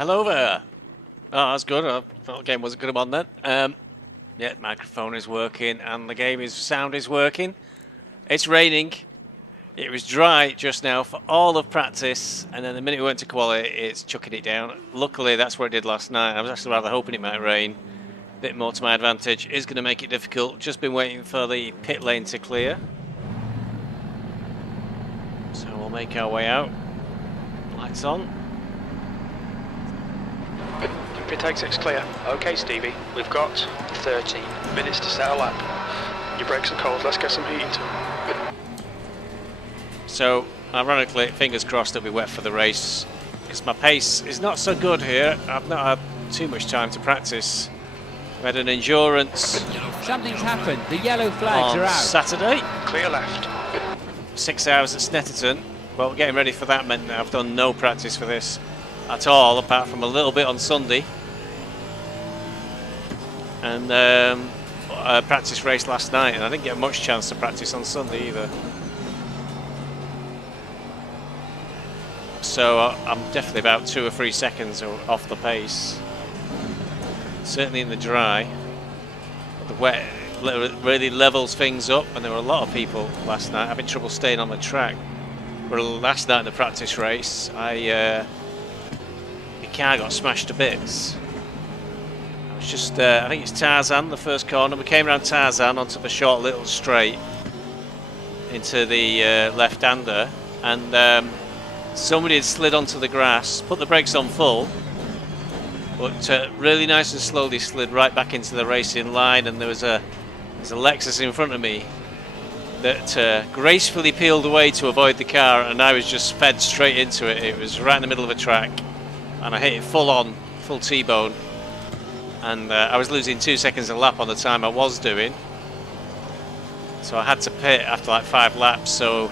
Hello there. Oh, that's good. I thought the game wasn't going to on then. Yeah, microphone is working and the game sound is working. It's raining. It was dry just now for all of practice, and then the minute we went to quali, it's chucking it down. Luckily, that's what it did last night. I was actually rather hoping it might rain. A bit more to my advantage is going to make it difficult. Just been waiting for the pit lane to clear. So we'll make our way out. Lights on. Pit exit's clear. Okay, Stevie, we've got 13 minutes to set a lap. Your brakes are cold, let's get some heat into them. So, ironically, fingers crossed it'll be wet for the race. Because my pace is not so good here. I've not had too much time to practice. We had an endurance. Something's happened. The yellow flags are out. Saturday. Clear left. 6 hours at Snetterton. Well, getting ready for that meant that I've done no practice for this at all, apart from a little bit on Sunday. And a practice race last night, and I didn't get much chance to practice on Sunday either. So I'm definitely about 2 or 3 seconds off the pace. Certainly in the dry. The wet really levels things up, and there were a lot of people last night having trouble staying on the track. But last night in the practice race, the car got smashed to bits. It's just, I think it's Tarzan, the first corner. We came around Tarzan onto the short little straight into the left-hander, and somebody had slid onto the grass, put the brakes on full, but really nice and slowly slid right back into the racing line, and there's a Lexus in front of me that gracefully peeled away to avoid the car, and I was just sped straight into it. It was right in the middle of a track, and I hit it full on, full T-bone. And I was losing 2 seconds a lap on the time I was doing, so I had to pit after like 5 laps. So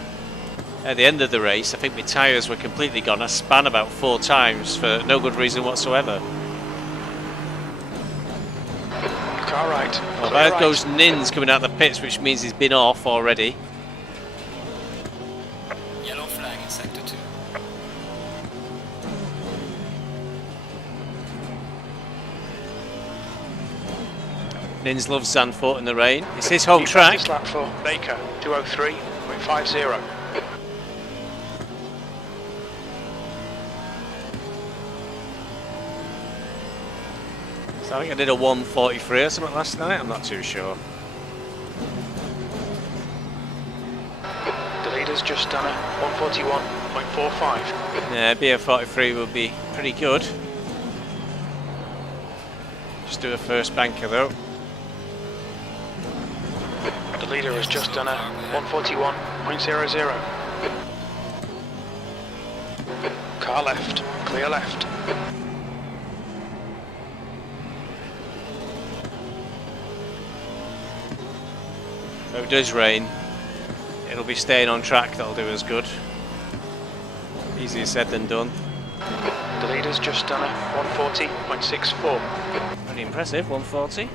at the end of the race, I think my tyres were completely gone. I span about 4 times for no good reason whatsoever. Car right. Well, there goes Nyns coming out of the pits, which means he's been off already. Yellow flag in sector 2. Nyns loves Zandvoort in the rain. It's his home track. This lap for Baker, 2:03.50. So I think I did a 1:43 or something last night. I'm not too sure. The leader's just done a 1:41.45. Yeah, BF43 would be pretty good. Just do a first banker though. The leader has just done a 1:41.00. Car left, clear left. If it does rain, it'll be staying on track, that'll do us good. Easier said than done. The leader's just done a 1:40.64. Pretty impressive, 140.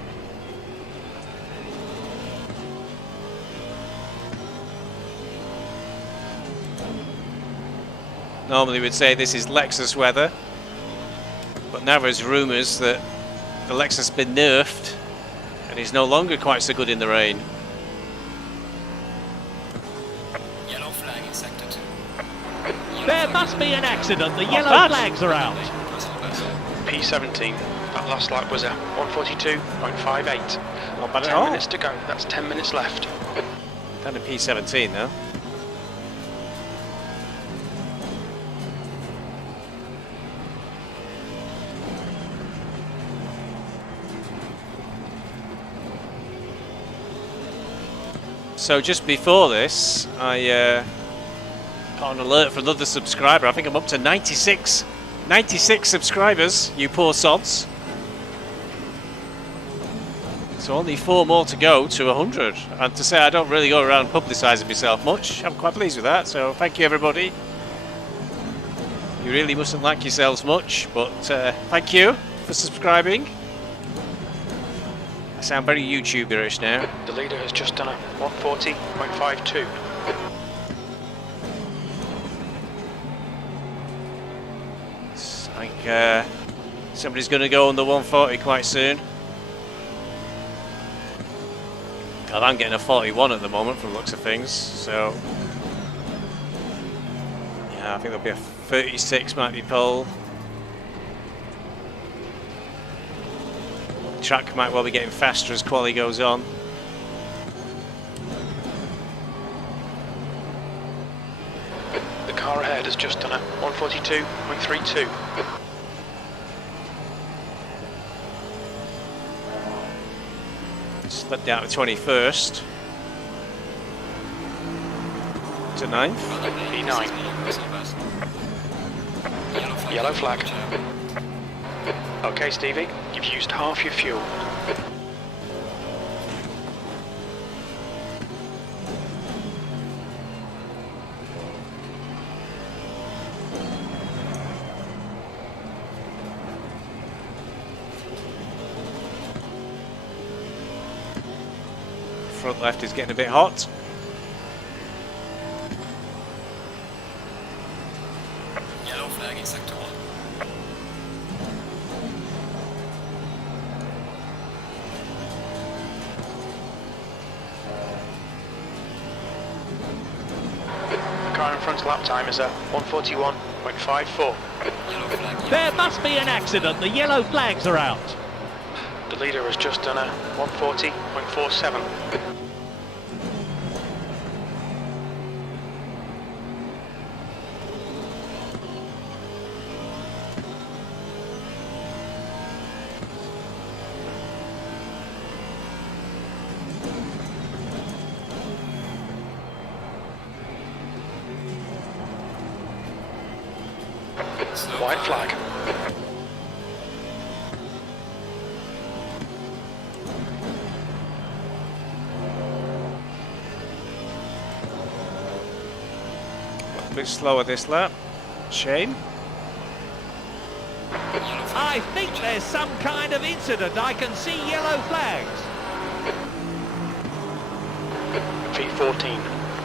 Normally we'd say this is Lexus weather, but now there's rumours that the Lexus has been nerfed and is no longer quite so good in the rain. Yellow flag in sector 2. There must be an accident. The yellow flags are out. P17. That last lap was a 1:42.58. Not bad at 10 all. minutes to go. That's 10 minutes left. Down to P17 now. So just before this, I got an alert from another subscriber. I think I'm up to 96 subscribers, you poor sods. So only 4 more to go to 100. And to say I don't really go around publicising myself much, I'm quite pleased with that. So thank you everybody. You really mustn't like yourselves much, but thank you for subscribing. I sound very YouTuberish now. The leader has just done a 1:40.52. I think Somebody's going to go on the 140 quite soon. God, I'm getting a 41 at the moment from the looks of things, so yeah, I think there'll be a 36 might be pole. The track might well be getting faster as quali goes on. The car ahead has just done a 142.32. Slipped down to 21st. To 9th. P9. Yellow flag. Okay, Stevie, you've used half your fuel. Front left is getting a bit hot. Yellow flag in sector 1. The car in front's lap time is a 141.54. Yellow flag. There must be an accident. The yellow flags are out. The leader has just done a 140.47. White flag. A bit slower this lap. Shame. I think there's some kind of incident. I can see yellow flags. V14.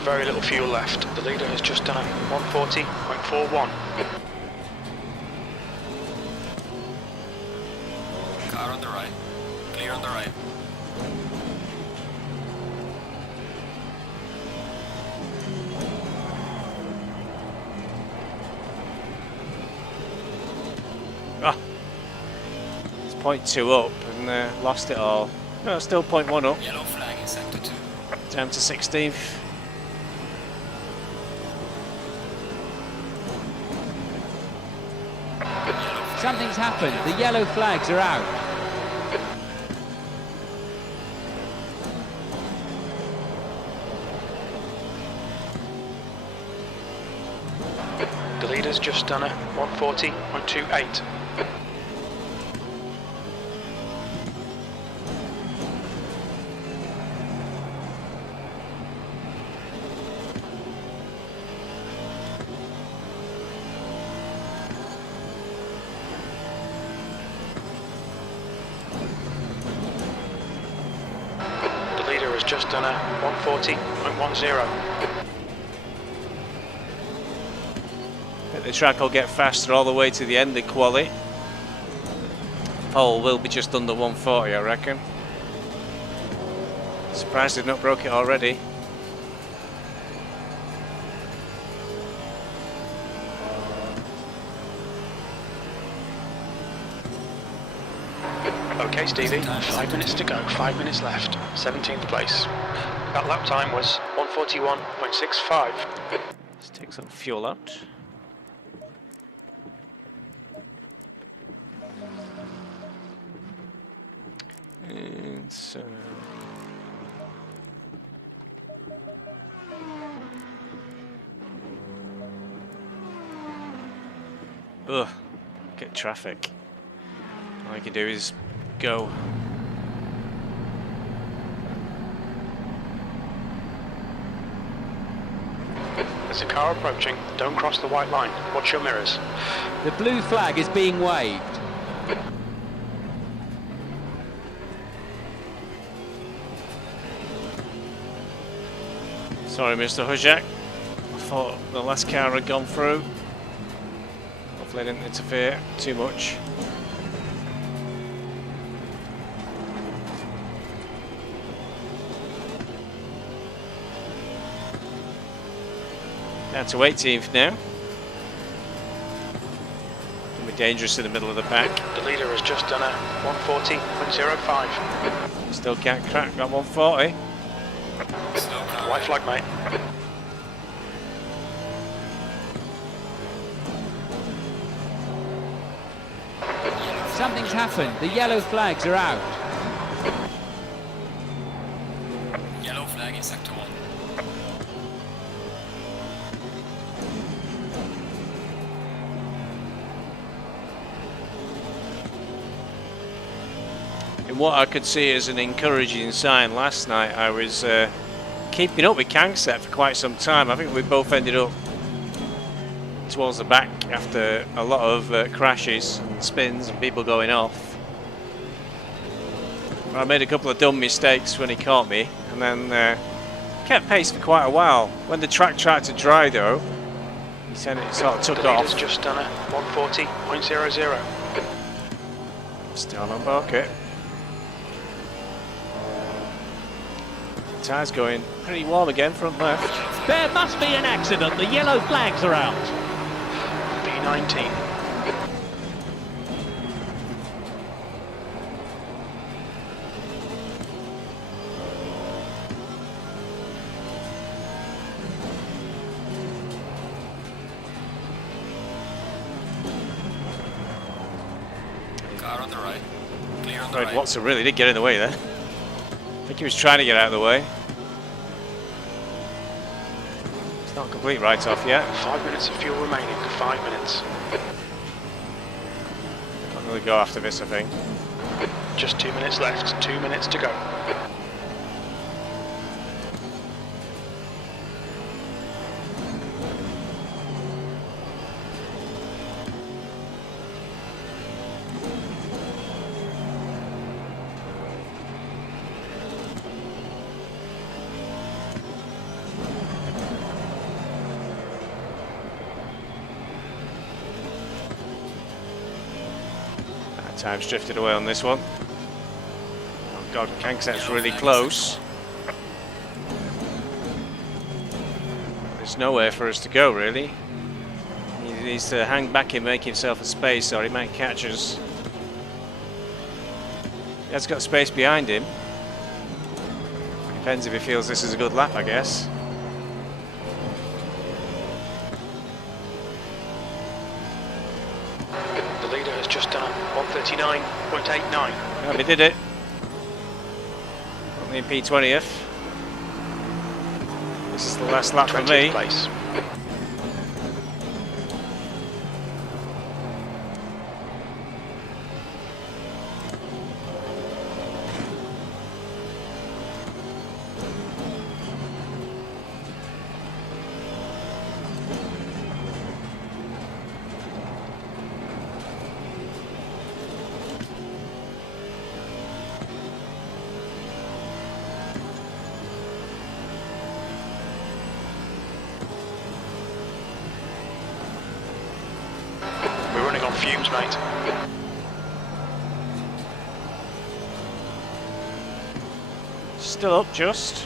Very little fuel left. The leader has just done a 140.41. Car on the right. Clear on the right. Ah, it's 0.2 up and lost it all. No, still 0.1 up. Yellow flag in sector 2. Down to 16th. Something's happened. The yellow flags are out. The leader's just done a 140.28. The leader has just done a 140.10. The track will get faster all the way to the end of quali. Pole will be just under 140, I reckon. Surprised they've not broke it already. Okay, Stevie, 5 minutes to go, 5 minutes left, 17th place. That lap time was 141.65. Let's take some fuel out. And so... Ugh, get traffic. All I can do is go. There's a car approaching, don't cross the white line, watch your mirrors. The blue flag is being waved. Sorry, Mr. Hujak. I thought the last car had gone through. Hopefully I didn't interfere too much. Down to 18th now. It'll be dangerous in the middle of the pack. The leader has just done a 140.05. Still can't crack that 140. Slow car. White flag, mate. Something's happened. The yellow flags are out. Yellow flag in sector 1. In what I could see as an encouraging sign last night, I was keeping up with Kangset for quite some time. I think we both ended up towards the back after a lot of crashes and spins and people going off. I made a couple of dumb mistakes when he caught me, and then kept pace for quite a while. When the track tried to dry though, he sort of took The off. leader's just done a 140.00. Still on bucket. Tyres going pretty warm again, front left. There must be an accident. The yellow flags are out. B19. Car on the right. Clear on the Right, right. Watson really did get in the way there. I think he was trying to get out of the way. It's not a complete write-off yet. 5 minutes of fuel remaining. 5 minutes. Can't really go after this, I think. Just 2 minutes left. 2 minutes to go. Time's drifted away on this one. Oh god, Kangset's really close. There's nowhere for us to go really. He needs to hang back and make himself a space or he might catch us. He has got space behind him. Depends if he feels this is a good lap, I guess. The leader has just done a 139.89. Well, he did it. Only in P20th. This is the last lap for 20th me. place. We're running on fumes, mate. Still up just.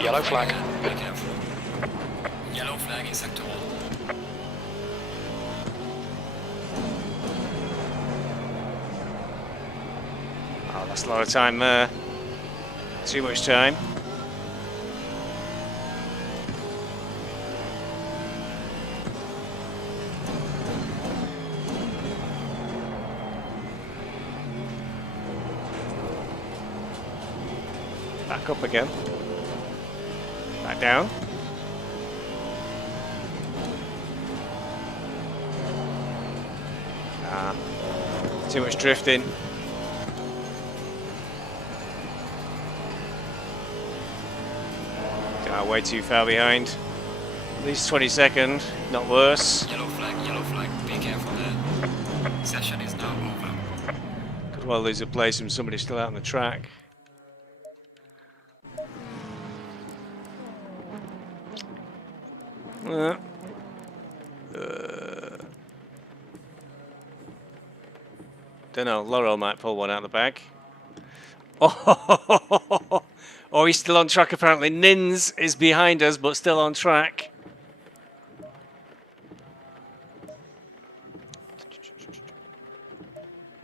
Yellow flag. Be careful. Yellow flag in sector 1. Oh, that's a lot of time there. Too much time. Back up again. Back down. Ah, too much drifting. Way too far behind. At least 22nd, not worse. Yellow flag, be careful there. Session is now over. Could well lose a place from somebody still out on the track. Don't know, Laurel might pull one out of the bag. Oh, oh, he's still on track apparently. Nyns is behind us, but still on track.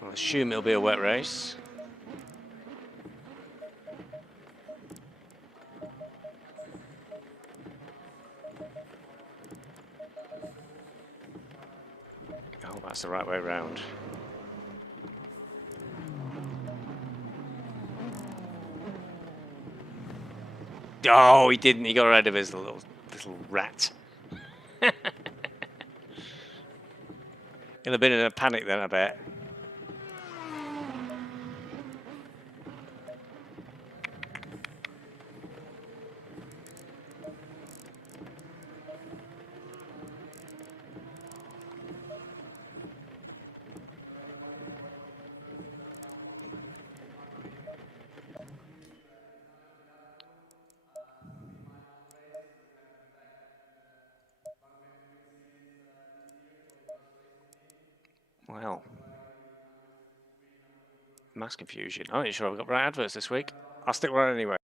I'll assume it'll be a wet race. Oh, that's the right way round. Oh, he didn't. He got rid of his little rat. He'll have been in a panic then, I bet. Well, mass confusion. I'm not sure I've got right adverts this week. I'll stick with it anyway.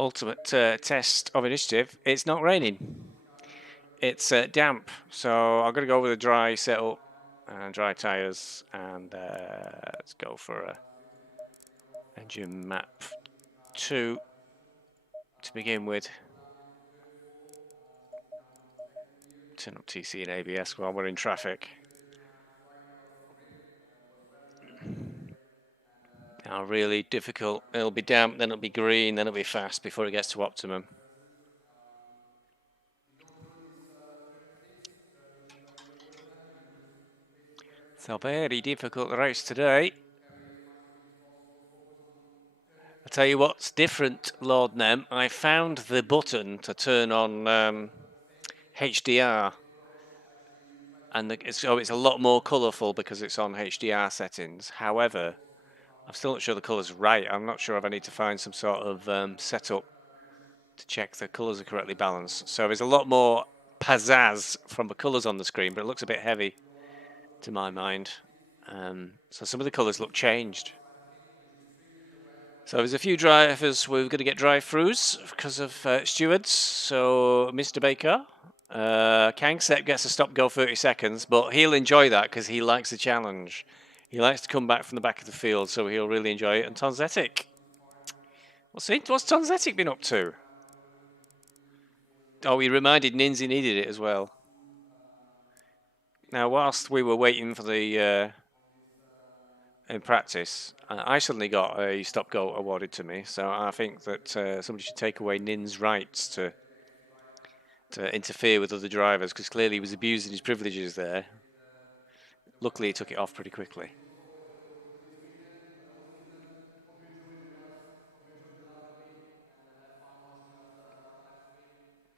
Ultimate test of initiative. It's not raining. It's damp, so I'm going to go with a dry setup and dry tyres, and let's go for a engine map 2 to begin with. Turn up TC and ABS while we're in traffic. Now really difficult. It'll be damp, then it'll be green, then it'll be fast before it gets to optimum. So very difficult race today. I'll tell you what's different, Lord Nem. I found the button to turn on HDR, and so it's a lot more colourful because it's on HDR settings. However, I'm still not sure the colour's right. I'm not sure if I need to find some sort of setup to check the colours are correctly balanced. So there's a lot more pizzazz from the colours on the screen, but it looks a bit heavy to my mind. So some of the colours look changed. So there's a few drivers we're going to get drive-throughs because of stewards. So Mr. Baker, Kangsep gets a stop-go 30 seconds, but he'll enjoy that because he likes the challenge. He likes to come back from the back of the field, so he'll really enjoy it. And Tonzetic. What's Tonzetic been up to? Oh, he reminded Nyns he needed it as well. Now, whilst we were waiting for the in practice, I suddenly got a stop-go awarded to me, so I think that somebody should take away Nyns' rights to interfere with other drivers, because clearly he was abusing his privileges there. Luckily, he took it off pretty quickly.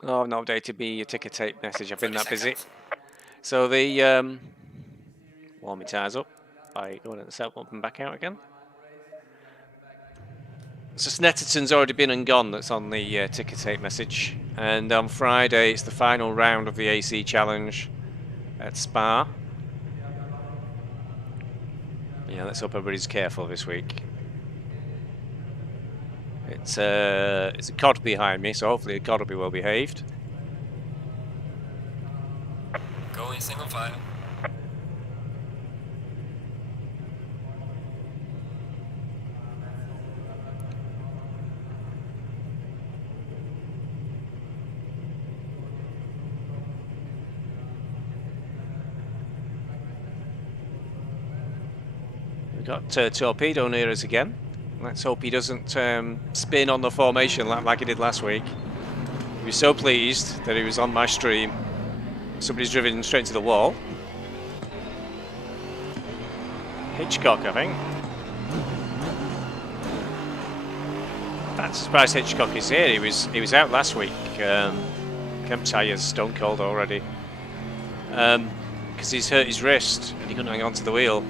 Oh, I've not updated me a ticker tape message. I've been that busy. So the warm my tyres up by going at the setup and back out again. So Snetterton's already been and gone. That's on the ticker tape message. And on Friday, it's the final round of the AC Challenge at Spa. Yeah, let's hope everybody's careful this week. It's a cod behind me, so hopefully the cod will be well behaved. in single file. We've got Torpedo near us again. Let's hope he doesn't spin on the formation like he did last week. He was so pleased that he was on my stream. Somebody's driven straight into the wall. Hitchcock, I think. I'm surprised Hitchcock is here. He was out last week. Camp tyres stone cold already. Because he's hurt his wrist and he couldn't hang on to the wheel.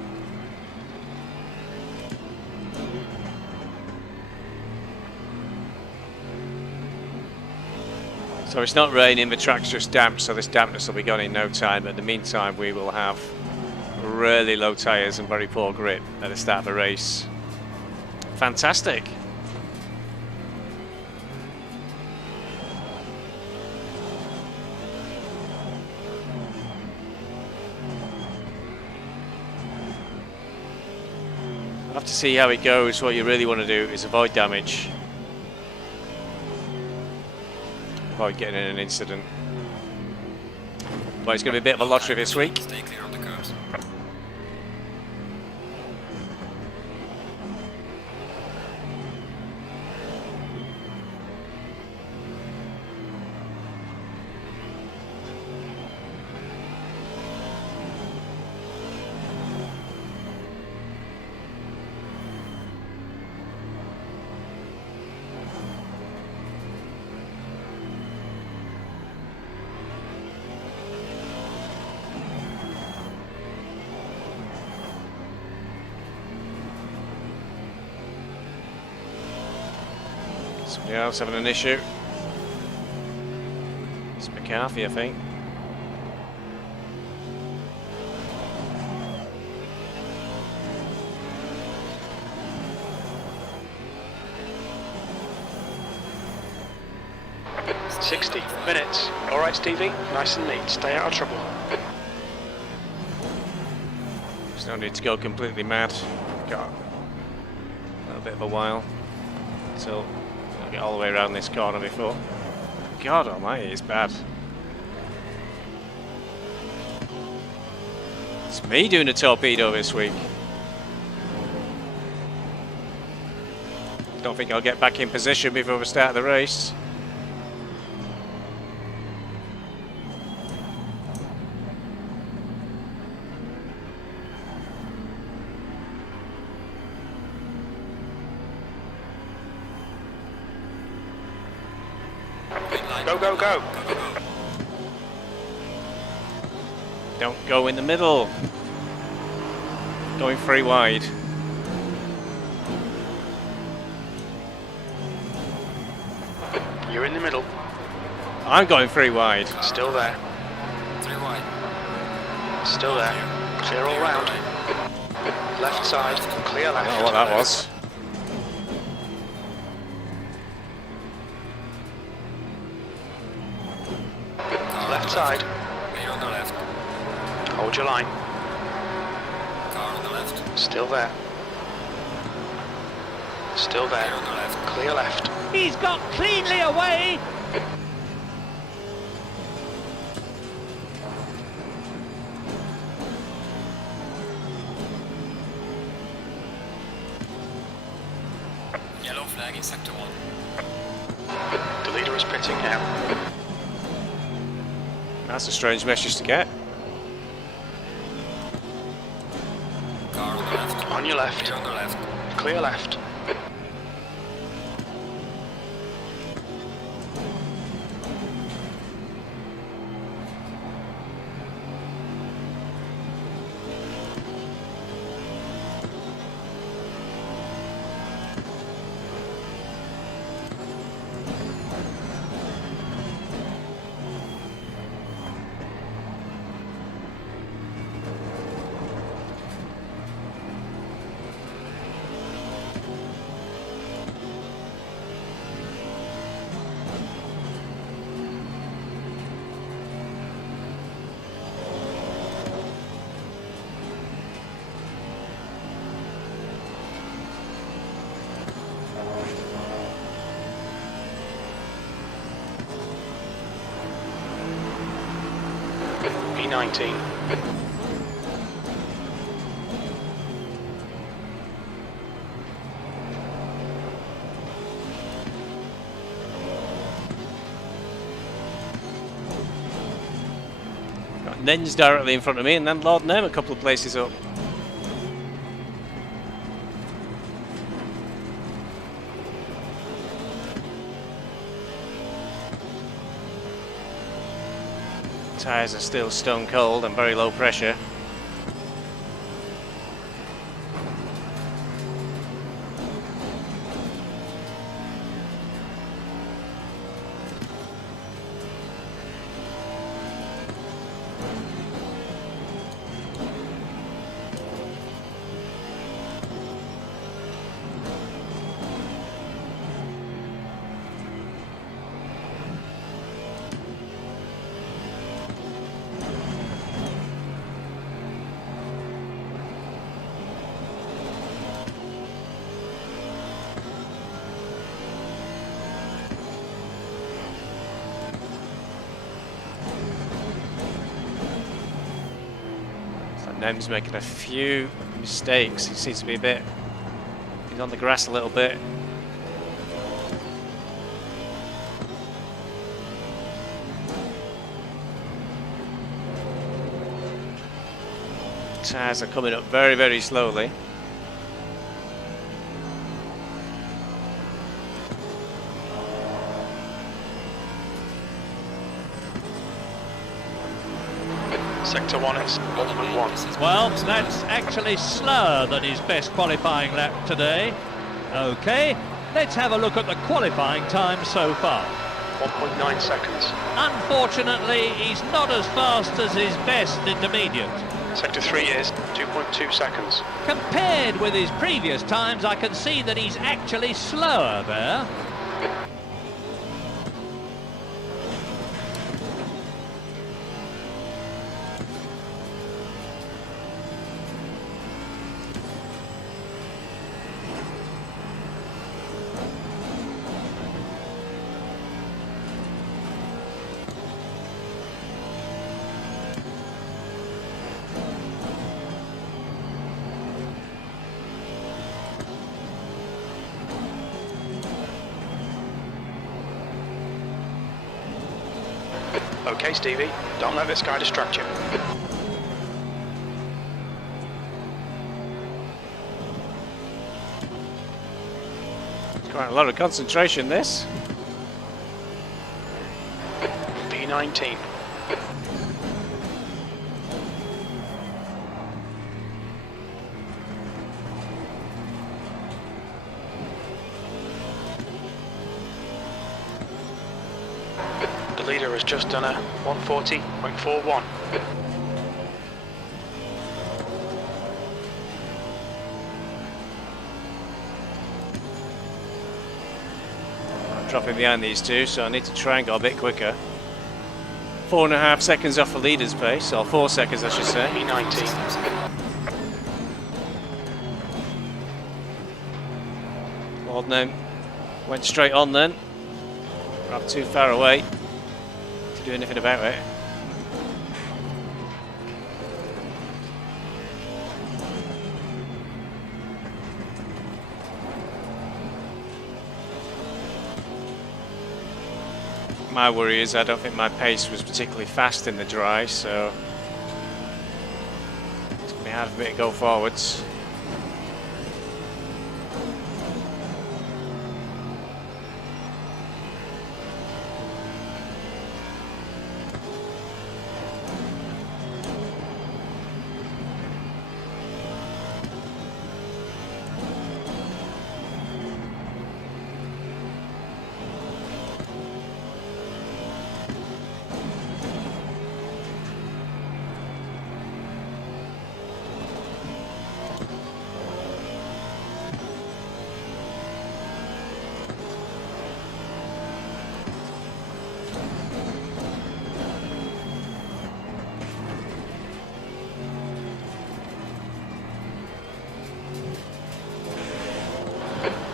So it's not raining, the track's just damp, so this dampness will be gone in no time. But in the meantime, we will have really low tyres and very poor grip at the start of the race. Fantastic. We'll have to see how it goes. What you really want to do is avoid damage. Avoid getting in an incident. But it's going to be a bit of a lottery this week. Stay clear of the curves. Somebody else having an issue. It's McCarthy, I think. It's 60 minutes. All right, Stevie. Nice and neat. Stay out of trouble. There's no need to go completely mad. Got a little bit of a while until I'll get all the way around this corner before. God almighty, it's bad. It's me doing a torpedo this week. Don't think I'll get back in position before we start the race. Go, go, go. Don't go in the middle. Going three wide. You're in the middle. I'm going three wide. Still there. 3 wide. Still there. Clear all round. Left side. Clear I left. don't know what that was. Left side. Clear on the left. Hold your line. Car on the left. Still there. Still there. Clear on the left. Clear left. He's got cleanly away. Yellow flag in sector 1. The leader is pitting now. That's a strange message to get. Car on the left. On your left. Clear on the left. Clear left. P19. Got Nyns directly in front of me, and then Lord Nem a couple of places up. Tyres are still stone cold and very low pressure. Nem's making a few mistakes. He seems to be he's on the grass a little bit. Tyres are coming up very, very slowly. Sector 1, it's 1.1. Well, that's actually slower than his best qualifying lap today. Okay, let's have a look at the qualifying time so far. 1.9 seconds. Unfortunately, he's not as fast as his best intermediate. Sector 3 is 2.2 seconds. Compared with his previous times, I can see that he's actually slower there. Okay, Stevie, don't let this guy distract you. Quite a lot of concentration, this. P19. The leader has just done a 140.41. I'm dropping behind these two, so I need to try and go a bit quicker. 4.5 seconds off the leader's pace, or 4 seconds I should say. P19. Lord Nem went straight on then. Not too far away to do anything about it. My worry is I don't think my pace was particularly fast in the dry, so it's going to be hard for me to go forwards.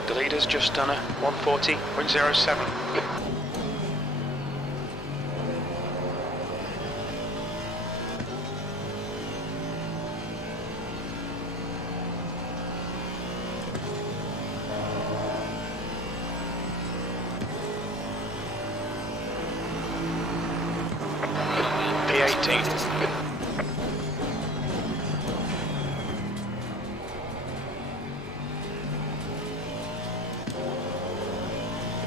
The leader's just done a 140.07. 18.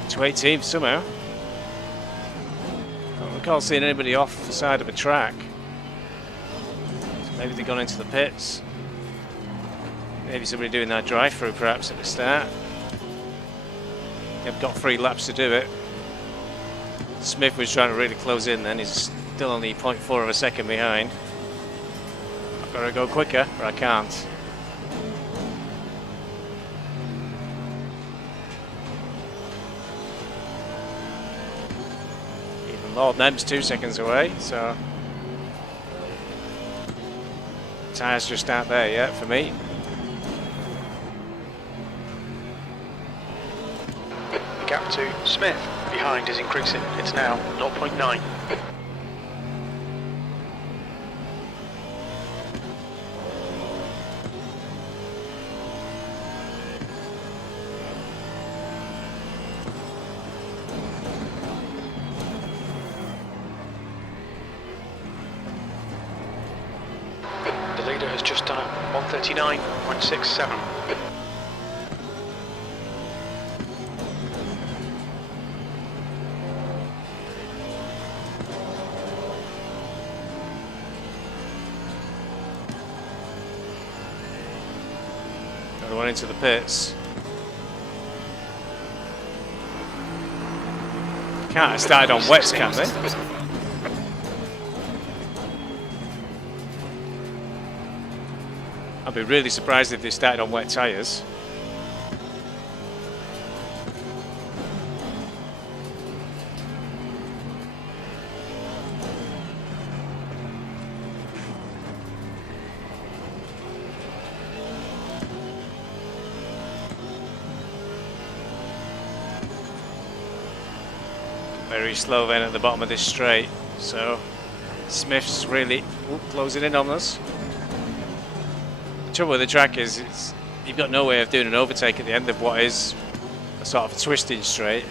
To 18 somehow. I don't recall seeing anybody off the side of a track. So maybe they've gone into the pits. Maybe somebody doing that drive-through perhaps at the start. They've got 3 laps to do it. Smith was trying to really close in then. He's still only 0.4 of a second behind. I've got to go quicker, but I can't. Even Lord Nem's 2 seconds away, so tyres just out there yet for me. The gap to Smith behind is increasing. It's now 0.9. The leader has just done a 1:39.67. One into the pits. Can't have started on wets, can they? I'd be really surprised if they started on wet tyres. Very slow then at the bottom of this straight, so Smith's really closing in on us. The trouble with the track is you've got no way of doing an overtake at the end of what is a sort of twisting straight.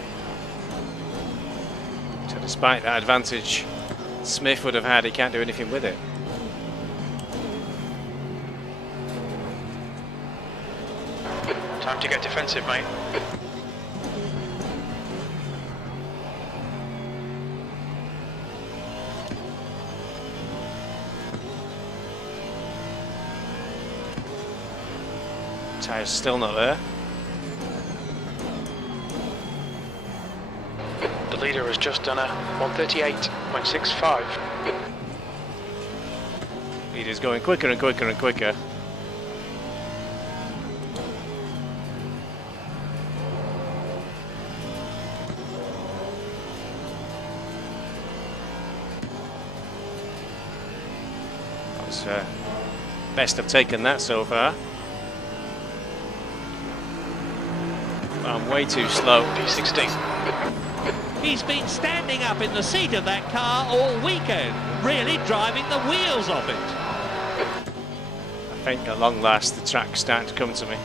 So despite that advantage Smith would have had, he can't do anything with it. Time to get defensive, mate. Tyres still not there. The leader has just done a 1:38.65. Leader's going quicker and quicker and quicker. That's best I've taken that so far. I'm way too slow. P16. He's been standing up in the seat of that car all weekend, really driving the wheels off it. I think at long last the track's starting to come to me.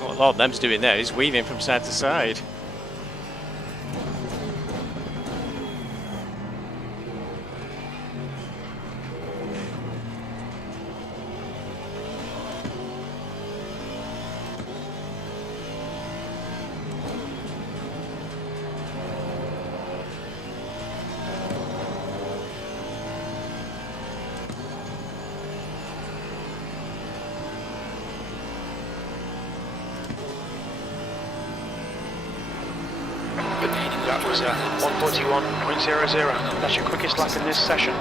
What Lord Nem's doing there, he's weaving from side to side. was 1:41.00. That's your quickest lap in this session.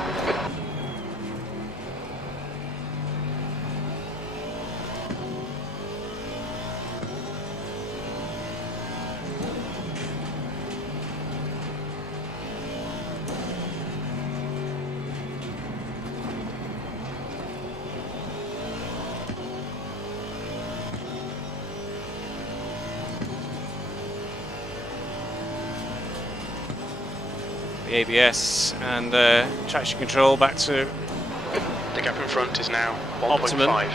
The ABS and traction control back to The gap in front is now Optimum. 1.5.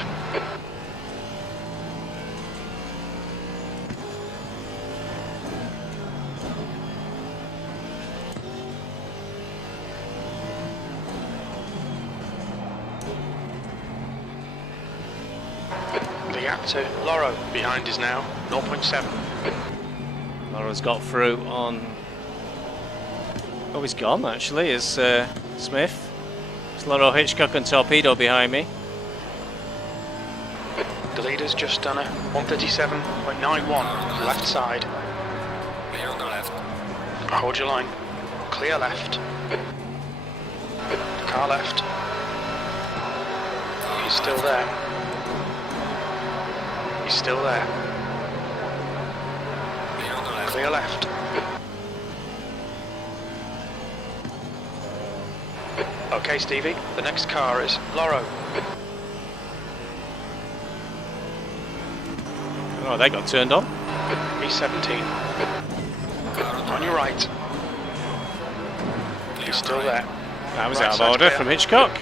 The gap to Loro behind is now 0.7. Laura's got through on. Oh, he's gone actually, is Smith. It's Loro, Hitchcock and Torpedo behind me. The leader's just done a 1:37.91 left side. Clear on the left. Hold your line. Clear left. Car left. He's still there. He's still there. Clear on the left. Clear left. Okay, Stevie. The next car is Loro. Oh, they got turned on. B17. On your right. He's still there. That was Right out of side's order clear. from Hitchcock.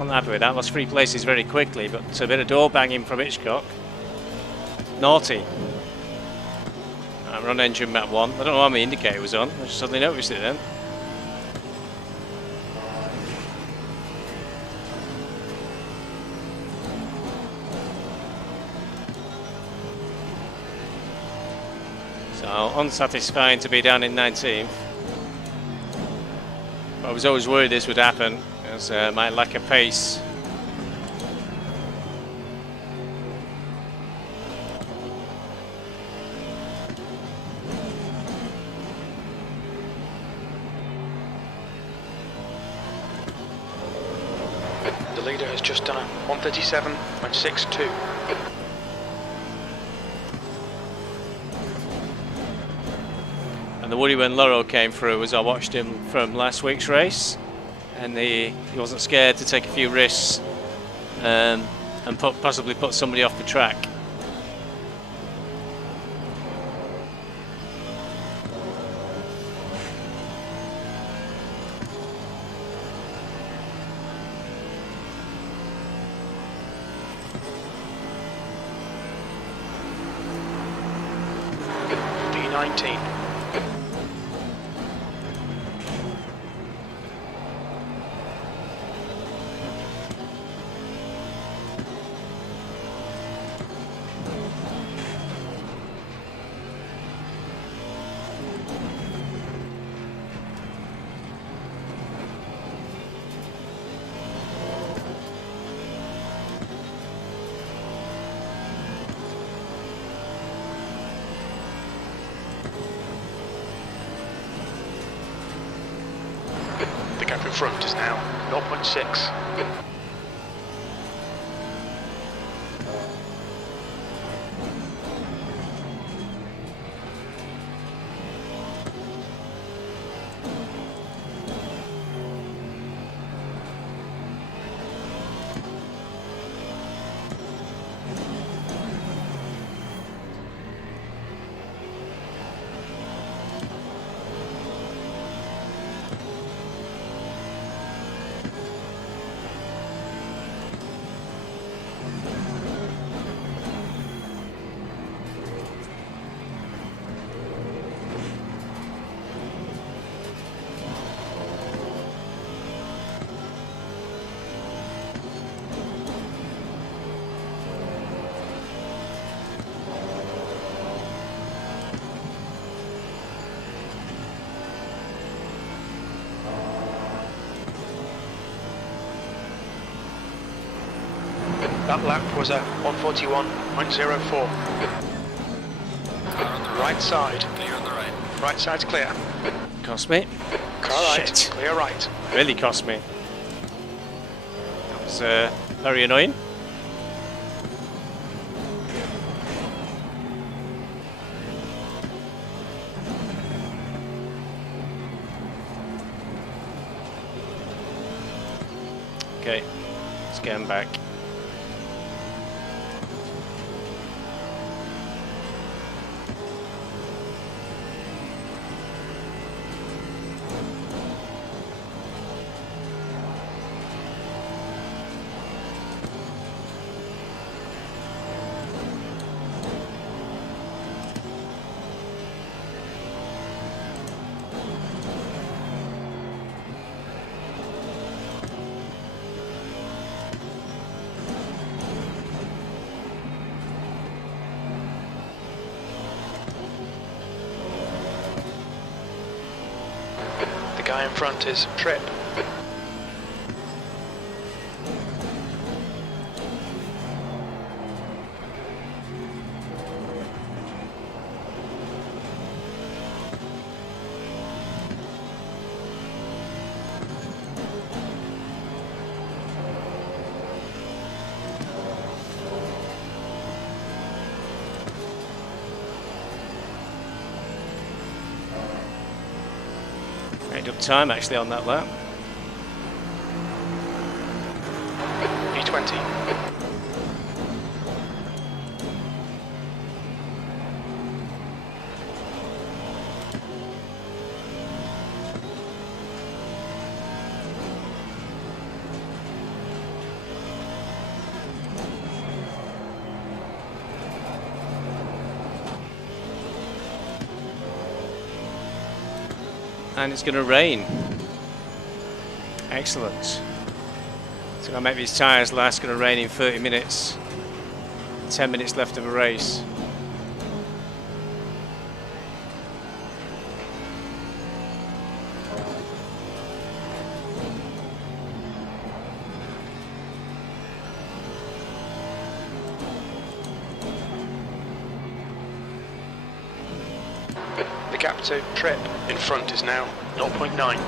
I'm happy with that. Lost 3 places very quickly, but a bit of door banging from Hitchcock. Naughty. We're on engine map 1. I don't know why my indicator was on. I just suddenly noticed it then. So unsatisfying to be down in 19th. But I was always worried this would happen, as my lack of pace. The leader has just done a 1:37.62. And the worry when Loro came through was I watched him from last week's race, and he wasn't scared to take a few risks and possibly put somebody off the track. B19. The gap in front is now 0.6. That lap was a 141.04. Right side. Clear on the right. Right side's clear. Cost me. Car right. Shit. Clear right. Really cost me. That was very annoying. Okay, let's get him back. The guy in front is Trip. Made up time actually on that lap. E20. And it's going to rain. Excellent. So I'll make these tyres last. Going to rain in 30 minutes. 10 minutes left of a race. The gap to Trip in front is now 0.9.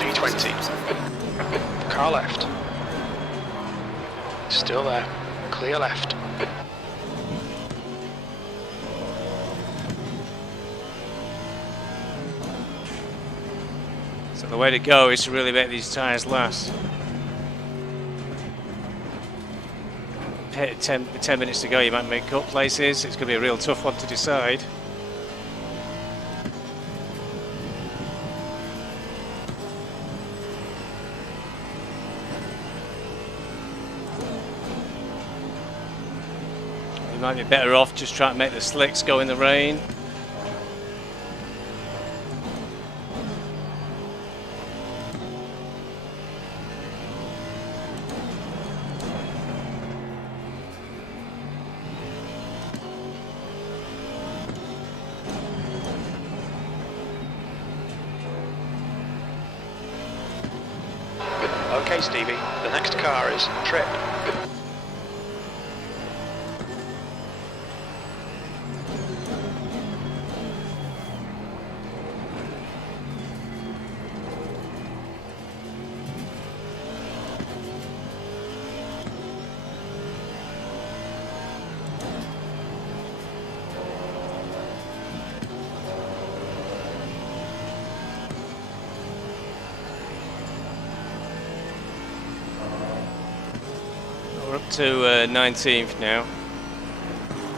E20. Car left. Still there. Clear left. So the way to go is to really make these tyres last. 10 minutes to go, you might make cut places. It's going to be a real tough one to decide. You might be better off just trying to make the slicks go in the rain. Okay, Stevie, the next car is Trip. We're up to 19th now.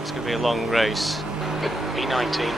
It's going to be a long race. B19.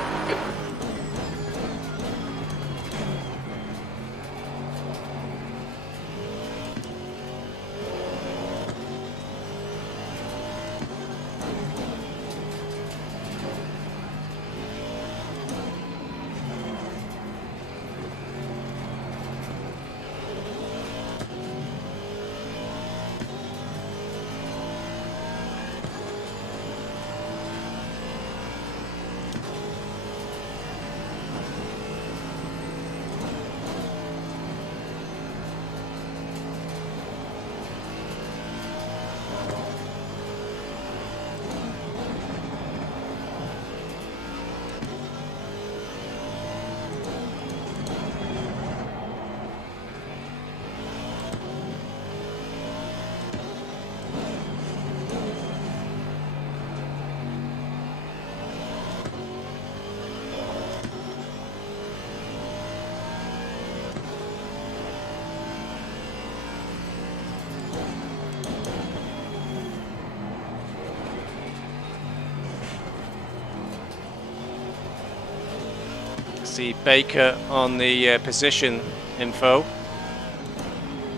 See Baker on the position info.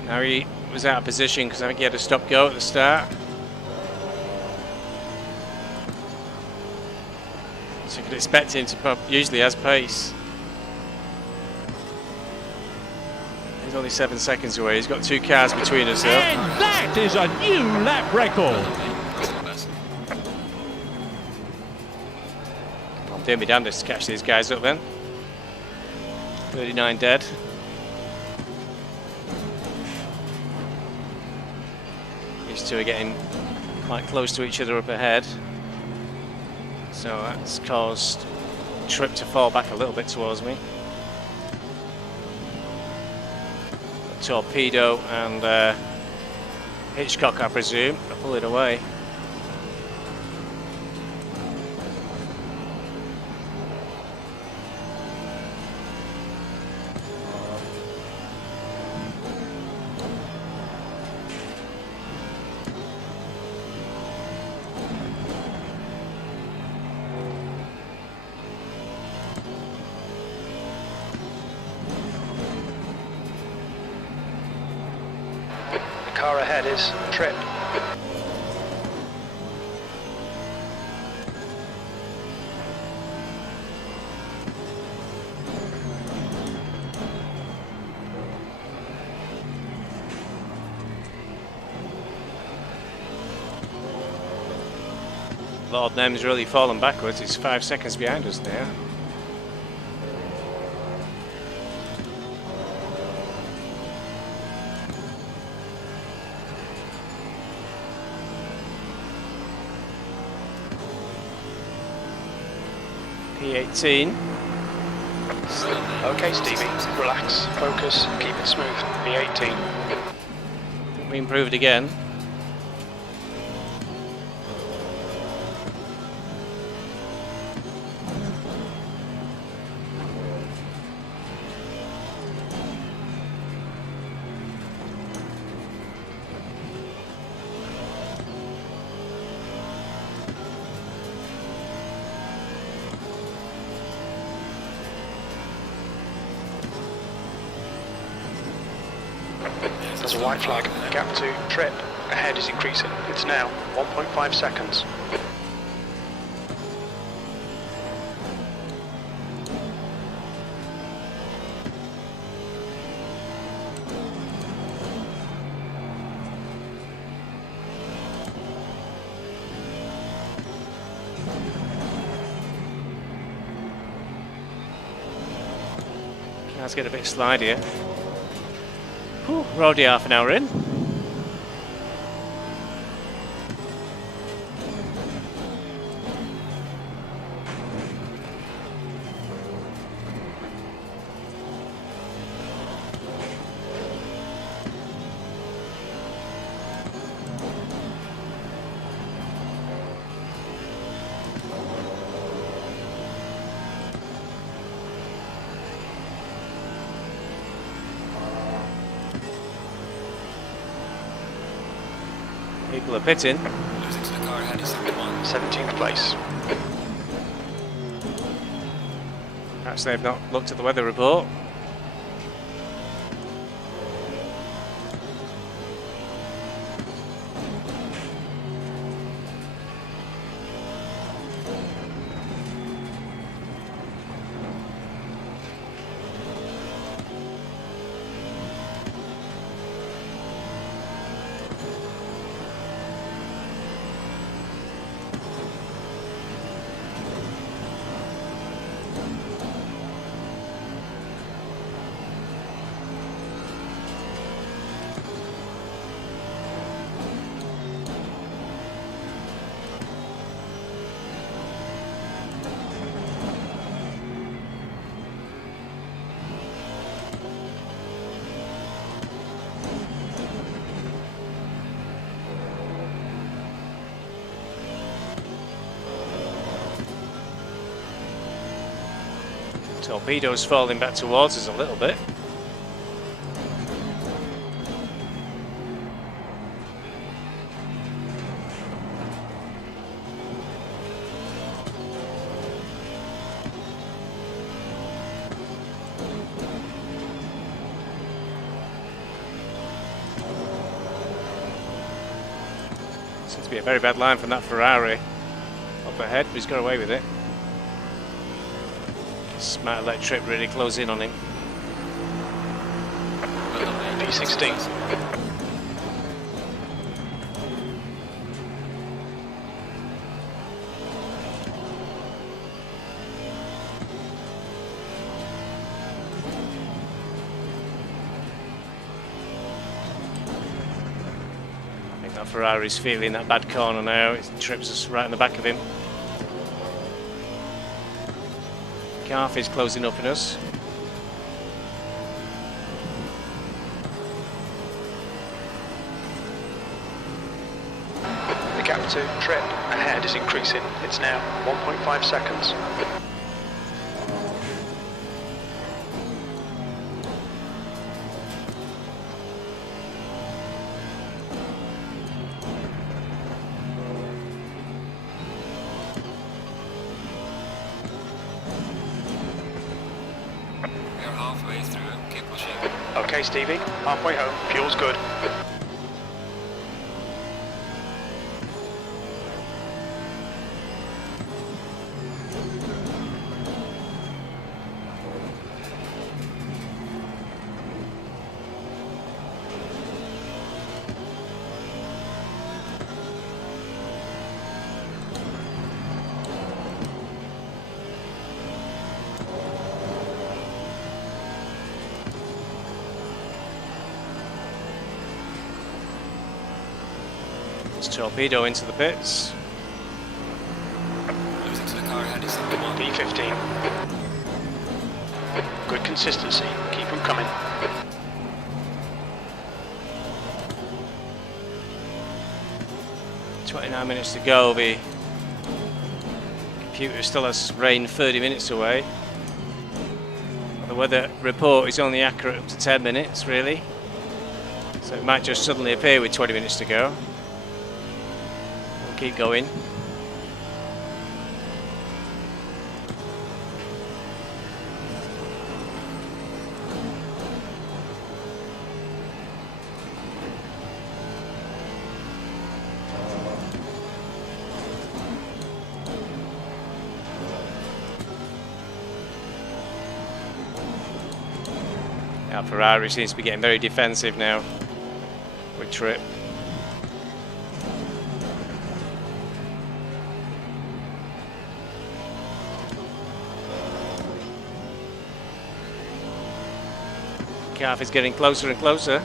Now he was out of position because I think he had to stop go at the start. So you could expect him to usually has pace. He's only 7 seconds away. He's got 2 cars between us though. And that is a new lap record. I'm doing my damnedest to catch these guys up then. 39 dead. These two are getting quite close to each other up ahead. So that's caused Trip to fall back a little bit towards me. Torpedo and Hitchcock, I presume, are pulling away. Car ahead is Trip. Lord Nem's really fallen backwards. He's 5 seconds behind us now. P18. Okay, Stevie, relax, focus, keep it smooth. B18. We improved again. There's a white flag. Gap to Trip. Ahead is increasing. It's now 1.5 seconds. Let's get a bit slide here. Whew, we're already half an hour in. People are pitting. Losing to the car ahead is 1. 17th place. Perhaps they've not looked at the weather report. Torpedo's falling back towards us a little bit. Seems to be a very bad line from that Ferrari up ahead, but he's got away with it. Might let Trip really close in on him. P16. I think that Ferrari's feeling that bad corner now. Trip's just right in the back of him. Calf is closing up on us. The gap to Trip ahead is increasing. It's now 1.5 seconds. Halfway through, keep pushing. Okay, Stevie, halfway home, fuel's good. Torpedo into the pits. Losing to the car ahead is the one. P15. Good consistency, keep them coming. .29 minutes to go. The computer still has rain 30 minutes away. The weather report is only accurate up to 10 minutes, really. So it might just suddenly appear with 20 minutes to go. We'll keep going. Now Ferrari seems to be getting very defensive now with Trip. Calf is getting closer and closer.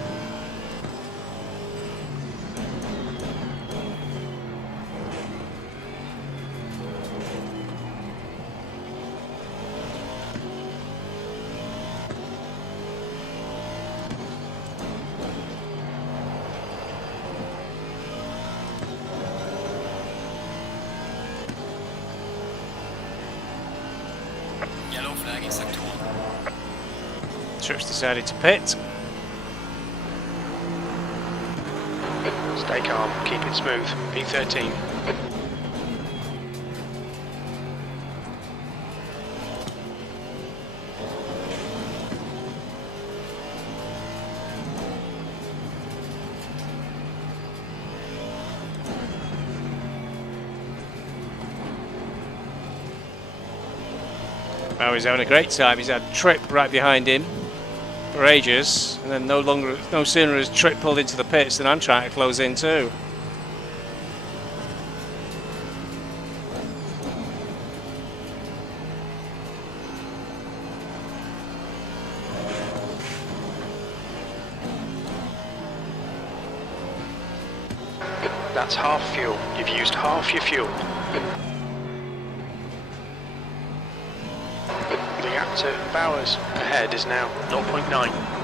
Yellow flag in sector 1. Trip's decided to pit. Stay calm, keep it smooth. P13. Oh, he's having a great time. He's had Trip right behind him for ages, and then no sooner has Trip pulled into the pits than I'm trying to close in too. That's half fuel. You've used half your fuel. The gap to Bowers ahead is now 0.9.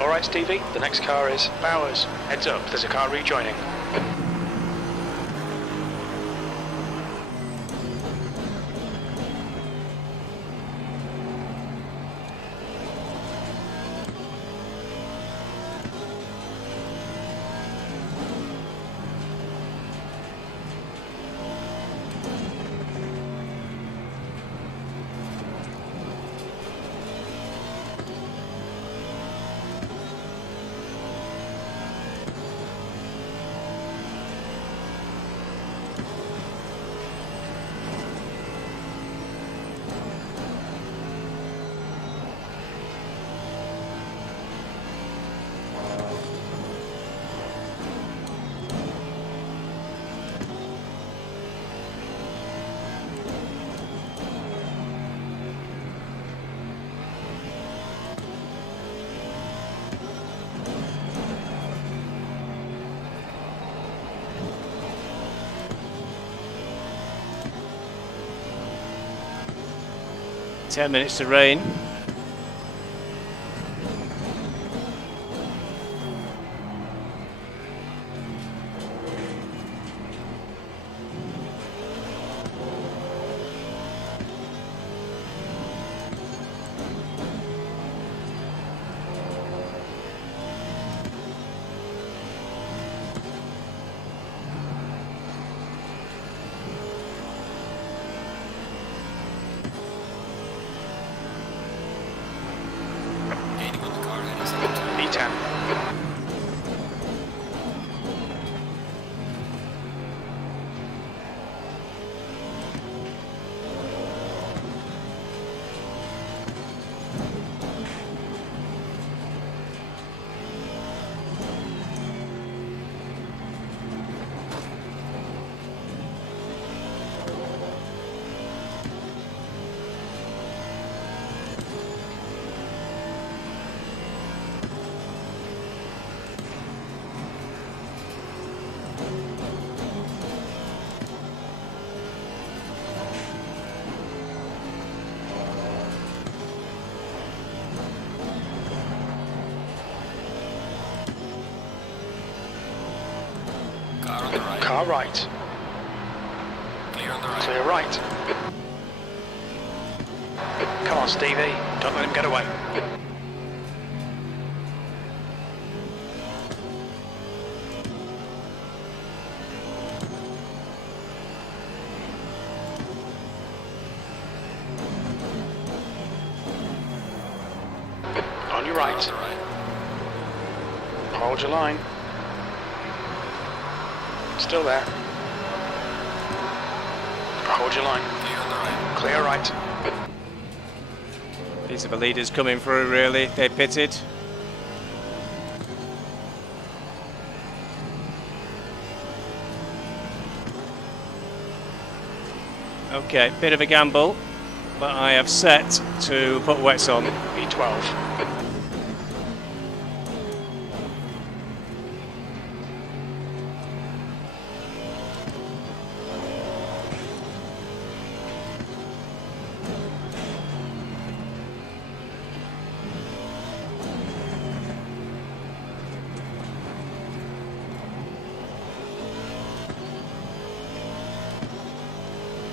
Alright Stevie, the next car is Bowers. Heads up, there's a car rejoining. Ten minutes to rain. B10. Car right. Clear on the right. Clear right. Come on, Stevie. Don't let him get away. On your right. On the right. Hold your line. Still there. Hold your line. Clear on the right. Clear right. These are the leaders coming through really. They pitted. Okay, bit of a gamble, but I have set to put wets on. B12.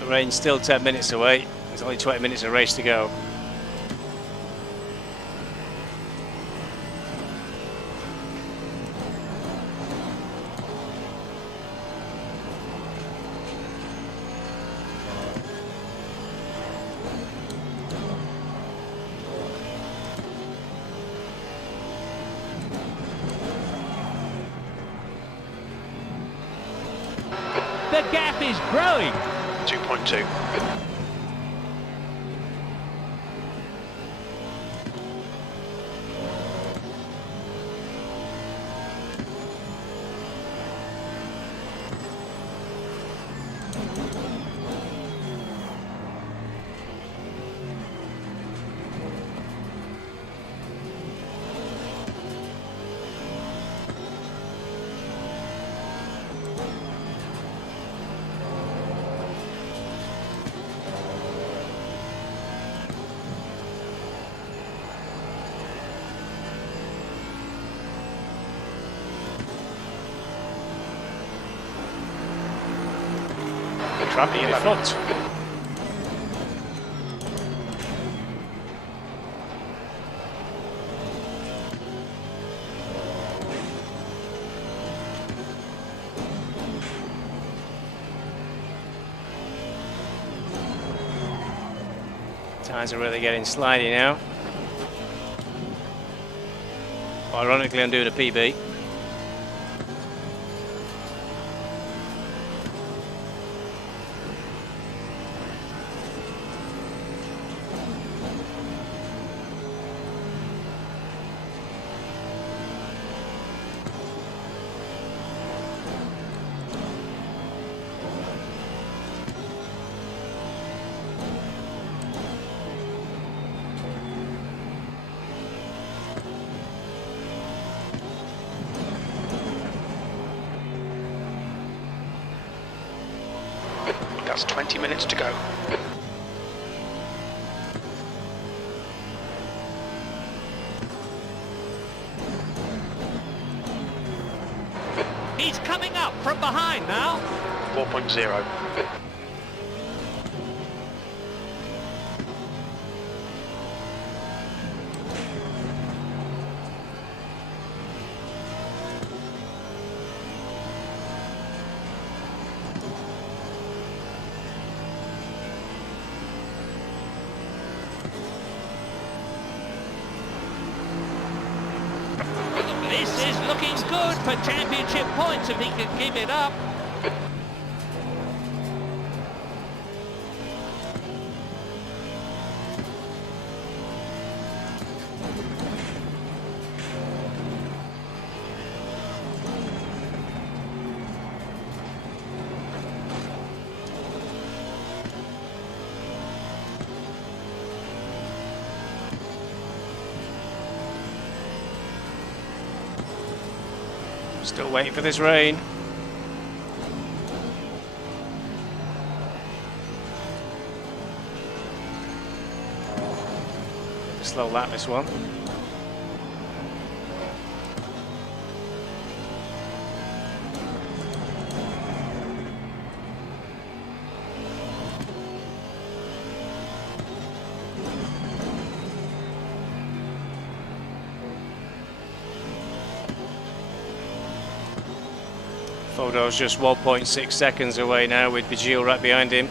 rain's still 10 minutes away. There's only 20 minutes of race to go. The gap is growing. 2.2. Traffic in front. Tyres are really getting slidey now. Ironically, I'm doing a PB. That's 20 minutes to go. He's coming up from behind now. 4.0. This is looking good for championship points if he can keep it up. Still waiting for this rain. Slow lap this one. Photo's just 1.6 seconds away now with Bajil right behind him.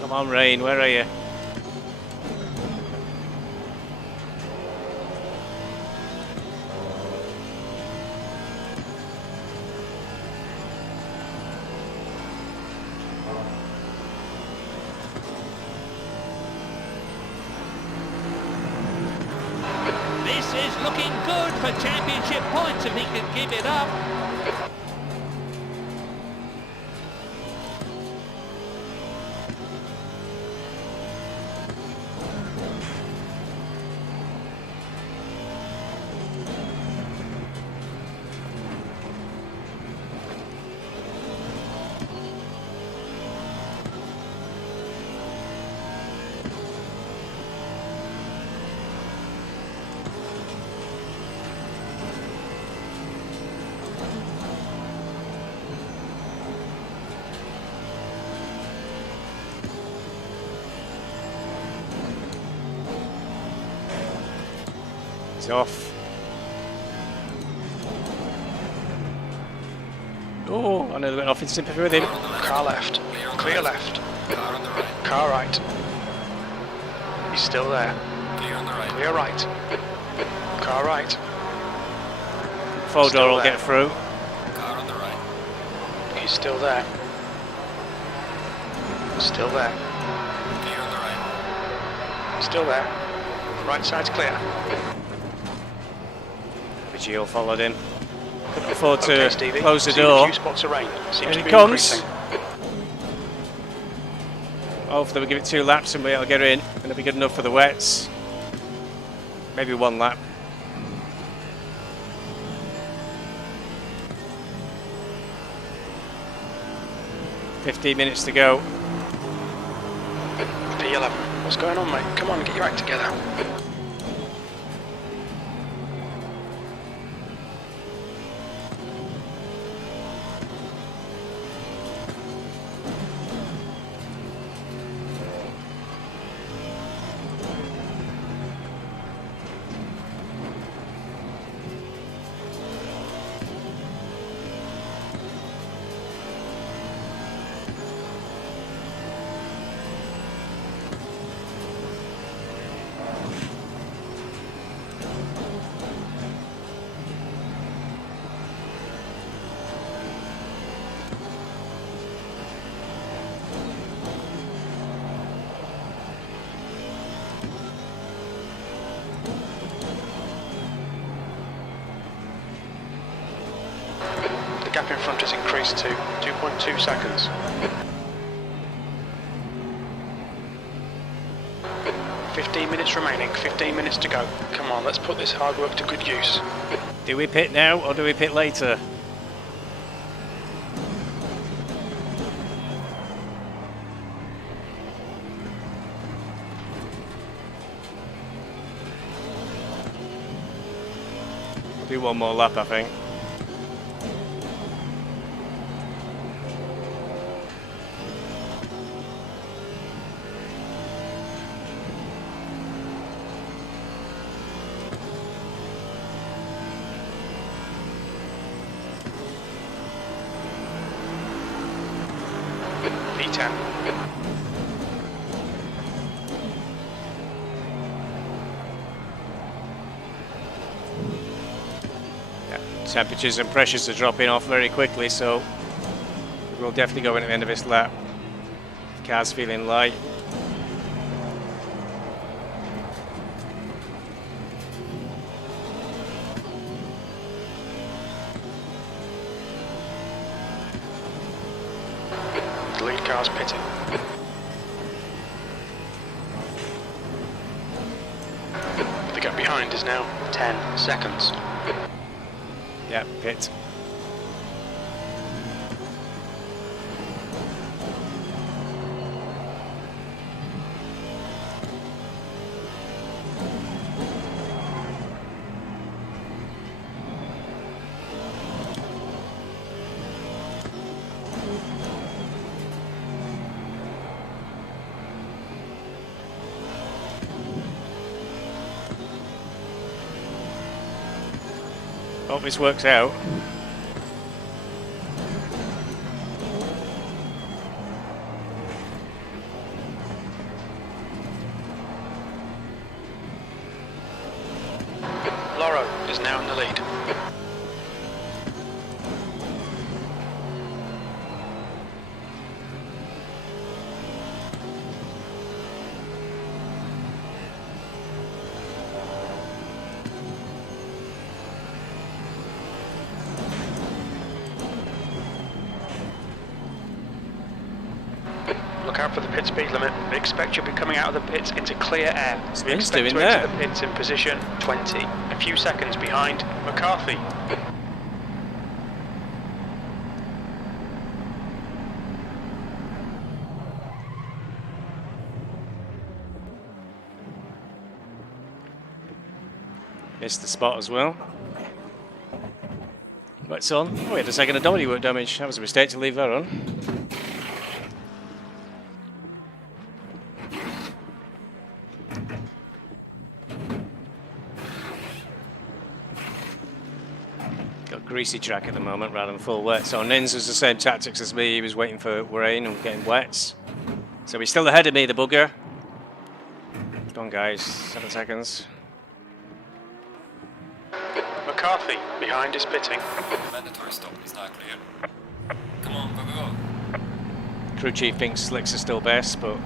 Come on, Rain, where are you? This is looking good for championship points if he can keep it up. He's off. Oh, I nearly went off in sympathy with him. Car left. Clear left. Car on the right. Car right. He's still there. Clear on the right. Clear right. Car right. Four Still door will there. get through. Car on the right. He's still there. Still there. Clear on the right. Still there. Right side's clear. Vigil followed him. Couldn't afford to Okay, Stevie. close the See door. a few spots of rain. Seems Here to he be comes. increasing. Hopefully we give it 2 laps and we'll get in. And it'll be good enough for the wets. Maybe 1 lap. $15 minutes to go. P11. What's going on, mate? Come on, get your act together. The gap in front has increased to 2.2 seconds. 15 minutes remaining, 15 minutes to go. Come on, let's put this hard work to good use. Do we pit now or do we pit later? We'll do 1 more lap, I think. P10. Temperatures and pressures are dropping off very quickly, so we'll definitely go in at the end of this lap. Car's feeling light. The lead car's pitting. The gap behind is now 10 seconds. Yeah, pit. Hope this works out. Loro is now in the lead. Look out for the pit speed limit. We expect you'll be coming out of the pits into clear air. We Spin's expect doing to enter that. the pits in position 20, a few seconds behind McCarthy. Missed the spot as well. What's on? Oh, we had a second of body work damage. That was a mistake to leave that on. greasy track at the moment rather than full wet. So Nyns was the same tactics as me. He was waiting for rain and getting wets. So he's still ahead of me, the bugger. Come on, guys. 7 seconds. McCarthy, behind is pitting. Mandatory stop is now clear. Come on, go, go, go. Crew chief thinks slicks are still best, but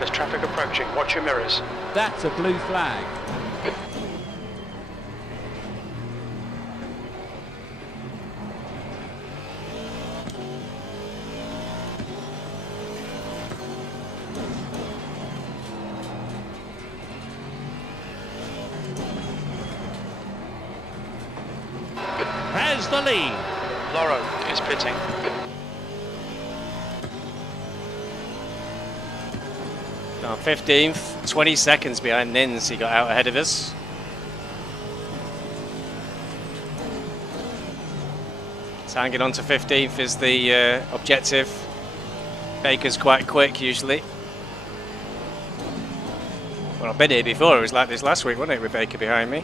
There's traffic approaching. Watch your mirrors. That's a blue flag. Has the lead. Loro is pitting. now 15th, 20 seconds behind Nyns. He got out ahead of us. So hanging on to 15th is the objective. Baker's quite quick usually. Well, I've been here before. It was like this last week, wasn't it, with Baker behind me?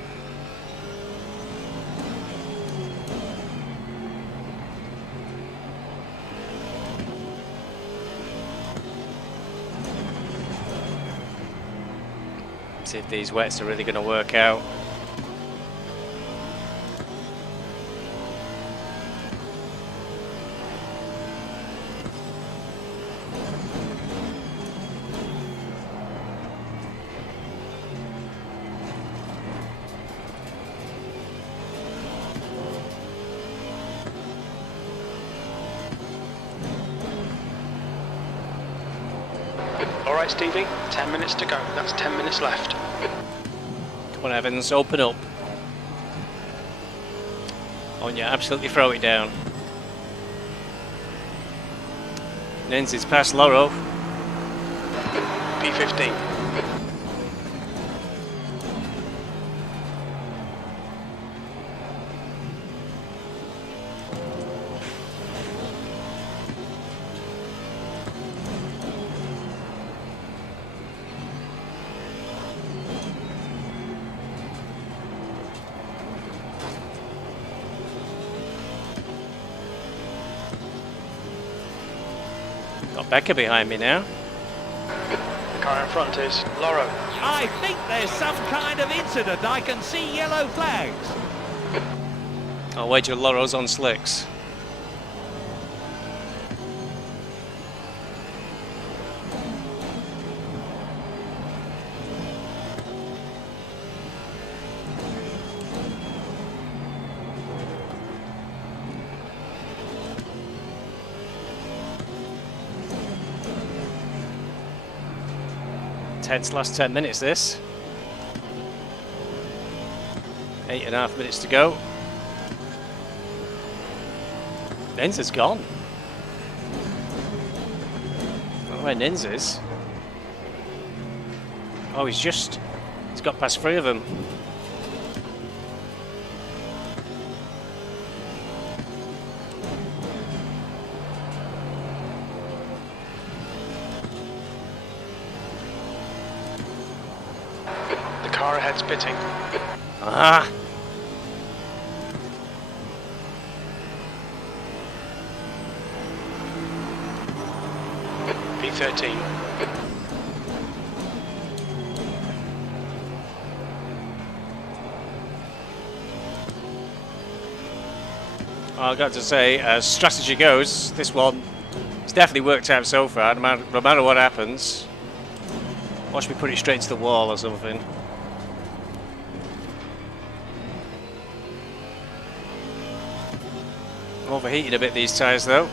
See if these wets are really going to work out. Alright, Stevie, 10 minutes to go. That's 10 minutes left. Come on, Evans, open up. Oh, yeah, absolutely throw it down. Nyns is past Loro. P15. Got Becker behind me now. The car in front is Loro. I think there's some kind of incident. I can see yellow flags. I'll wager Loro's on slicks. Tense last 10 minutes this. 8.5 minutes to go. Nyns is gone. I don't know where Nyns is. Oh, he's got past 3 of them. The car ahead's pitting. Ah! P13. I've got to say, as strategy goes, this one it's definitely worked out so far. No matter what happens, watch me put it straight into the wall or something. Overheated a bit these tyres though,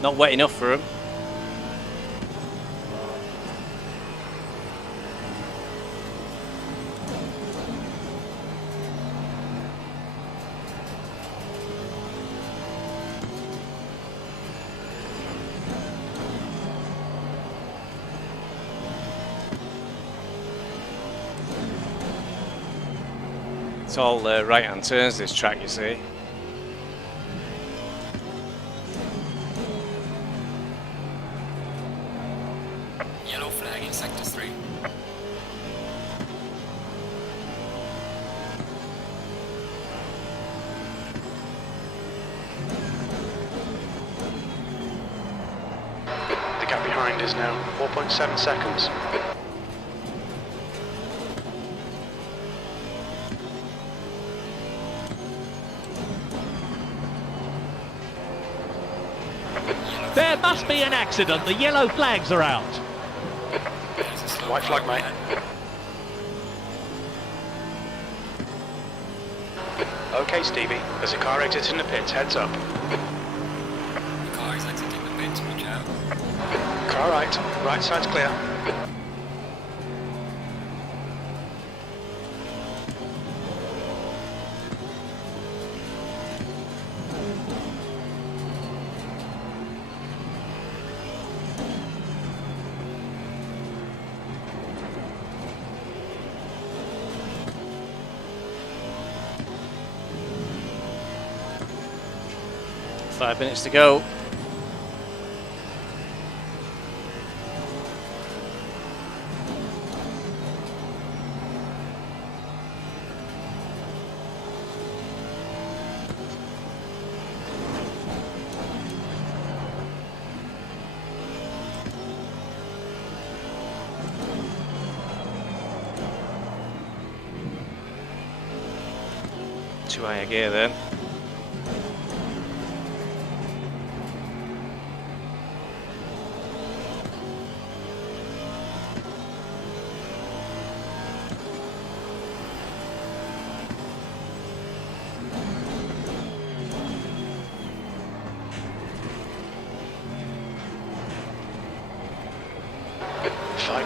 not wet enough for them. It's all right-hand turns, this track, you see. Yellow flag in sector 3. gap behind is now 4.7 seconds. There must be an accident. The yellow flags are out. White flag, mate. Okay, Stevie. There's a car exiting the pits. Heads up. The car is exiting the pit, watch out. Car right. Right side's clear. Five minutes to go. Too high a gear then.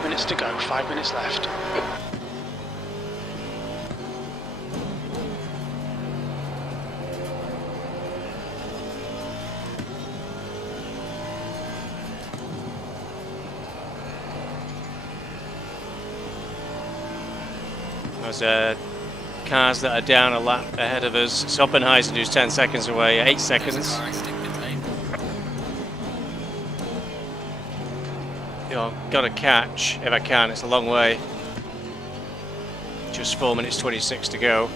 Minutes to go, 5 minutes left. There's cars that are down a lap ahead of us. Soppenheisen, who's 10 seconds away, 8 seconds. Got to catch if I can. It's a long way. Just 4 minutes 26 to go.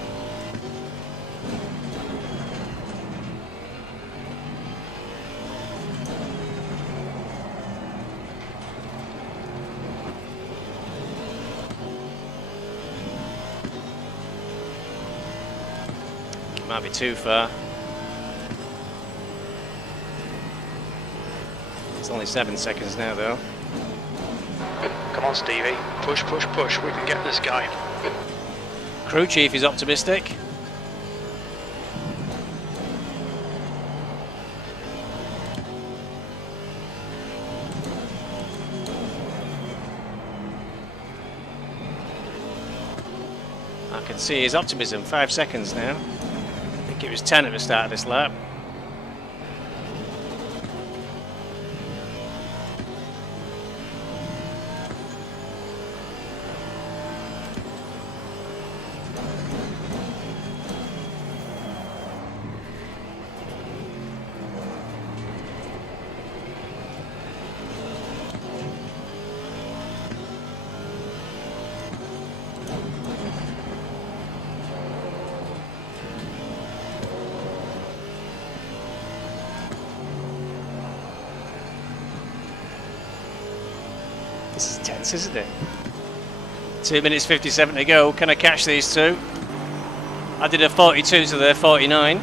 Might be too far. It's only 7 seconds now though. Come on, Stevie. Push, push, push. We can get this guy. Crew chief is optimistic. I can see his optimism. 5 seconds now. I think it was 10 at the start of this lap. This is tense, isn't it? 2 minutes 57 to go. Can I catch these two? I did a 42 to their 49.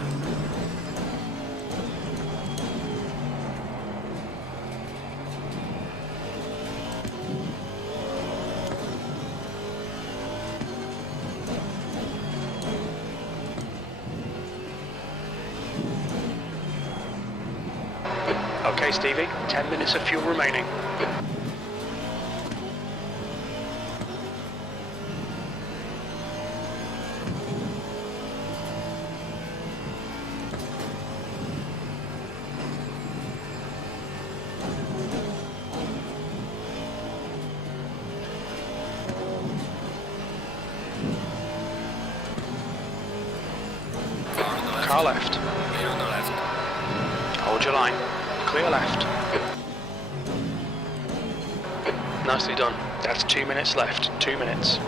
Okay, Stevie. 10 minutes of fuel remaining. Car left. Clear on the left. Hold your line. Clear left. Nicely done. That's 2 minutes left. 2 minutes.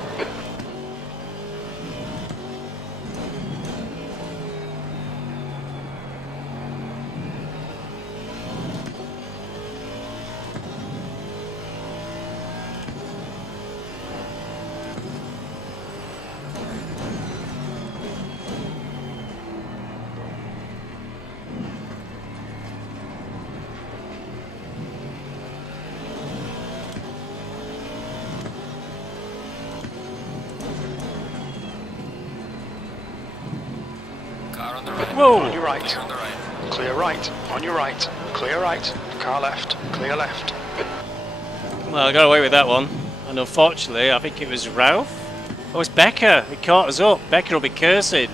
the right. Whoa! On your right. Clear on the right. Clear right. On your right. Clear right. Car left. Clear left. Well, I got away with that one. And unfortunately, I think it was Ralph. Oh, it's Becker. He caught us up. Becker will be cursing.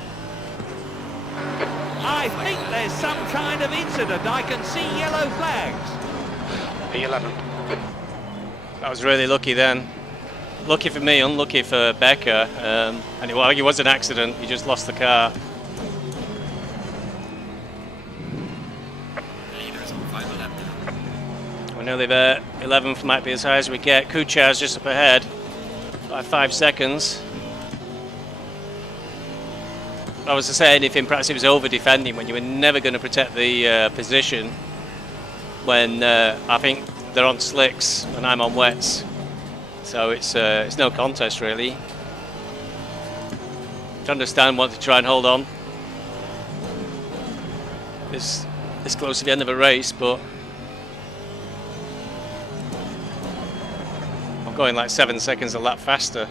I think there's some kind of incident. I can see yellow flags. P11. I was really lucky then. Lucky for me, unlucky for Becker. And it was an accident. He just lost the car. Leaders on final lap now. We're nearly there. 11th might be as high as we get. Kuchar's just up ahead by 5 seconds. I was saying if in practice he was over defending when you were never going to protect the position when I think they're on slicks and I'm on wets. So it's no contest really. To understand, want to try and hold on this close to the end of a race, but I'm going like 7 seconds a lap faster.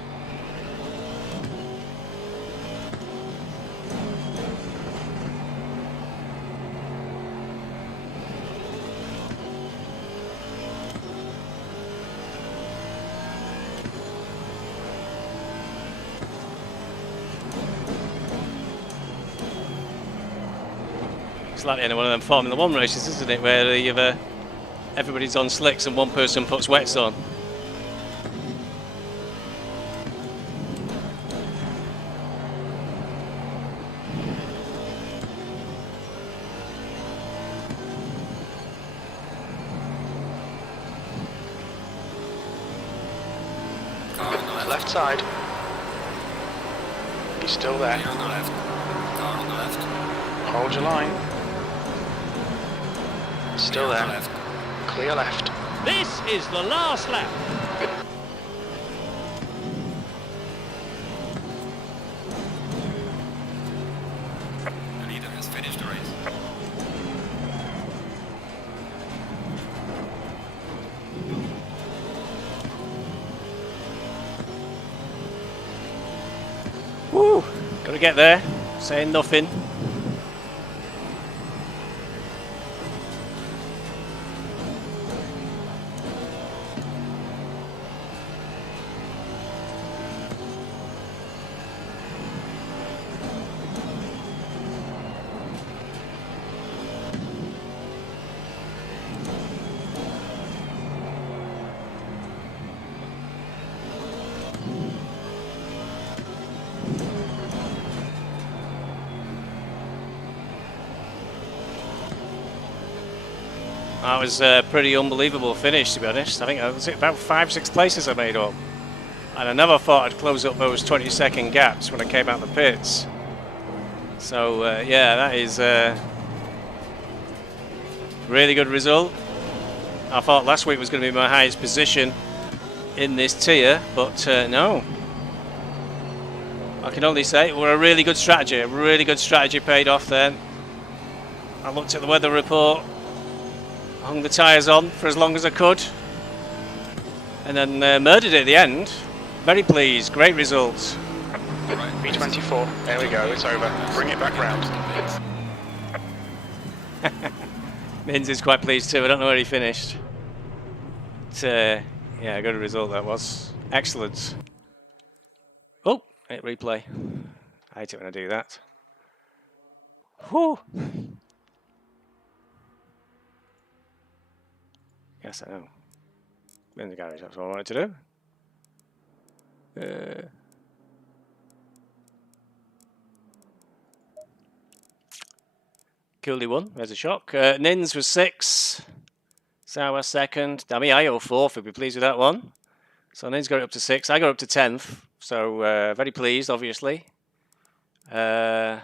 It's like any one of them Formula 1 races, isn't it, where you've, everybody's on slicks and one person puts wets on. Car on the left. Left side. He's still there. Clear on the left. Car on the left. Hold your line. Still Clear on there. the left. Clear left. This is the last lap. The leader has finished the race. Woo! Gotta get there. Saying nothing. That was a pretty unbelievable finish, to be honest. I think it was about 5-6 places I made up. And I never thought I'd close up those 20-second gaps when I came out the pits. So, yeah, that is a really good result. I thought last week was going to be my highest position in this tier, but no. I can only say it was a really good strategy. A really good strategy paid off then. I looked at the weather report. Hung the tyres on for as long as I could, and then murdered it at the end. Very pleased, great results. Right. B24. There we go, it's over. Bring it back round. Nyns is quite pleased too. I don't know where he finished. But, yeah, good result that was. Excellent. Oh, hit replay. I hate it when I do that. Whew. Yes, I know. In the garage, that's what I wanted to do. Cooley won, there's a shock. Nyns was 6. Sauer second. Damiayo 4th, we'd be pleased with that one. So Nyns got it up to 6. I got up to 10th. So very pleased, obviously. So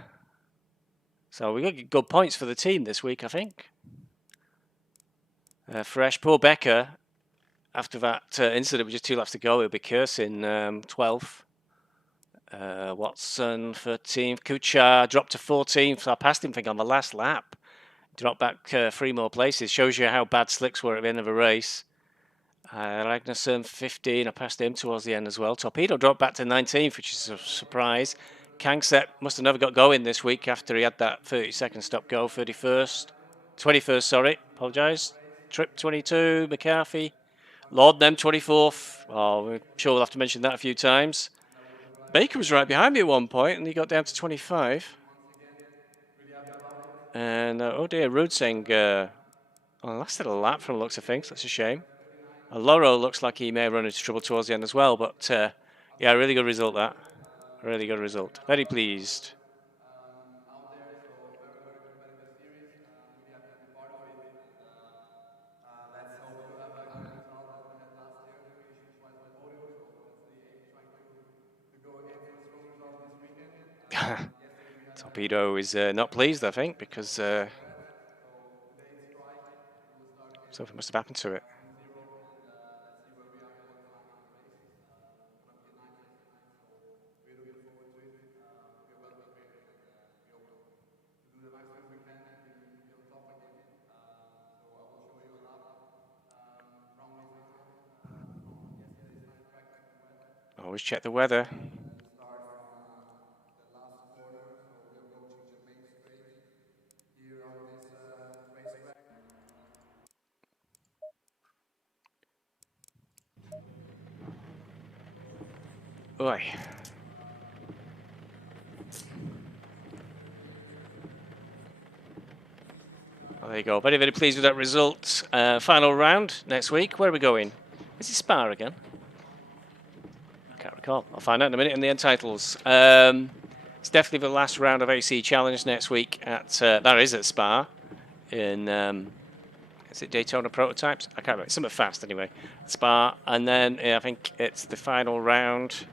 we got good points for the team this week, I think. Fresh. Poor Becker, after that incident with just 2 laps to go, he'll be cursing 12th. Watson 13th. Kuchar dropped to 14th. So I passed him, I think, on the last lap. Dropped back 3 more places. Shows you how bad slicks were at the end of a race. Ragnarsson 15. I passed him towards the end as well. Torpedo dropped back to 19th, which is a surprise. Kangset must have never got going this week after he had that 30-second stop go. 21st, sorry, apologise. Trip 22, McCarthy. Lord them 24th. Oh, we're sure we'll have to mention that a few times. Baker was right behind me at one point, and he got down to 25. And oh dear, Rudesing lasted a lap from the looks of things. That's a shame. Loro looks like he may run into trouble towards the end as well, but yeah, really good result that. Really good result. Very pleased. Torpedo is not pleased, I think, because something must have happened to it. Always check the weather. Oi. Well, there you go. Very, very pleased with that result. Final round next week. Where are we going? Is it Spa again? I can't recall. I'll find out in a minute in the end titles. It's definitely the last round of AC Challenge next week at that is at Spa in is it Daytona Prototypes? I can't remember. Something fast anyway. Spa, and then I think it's the final round.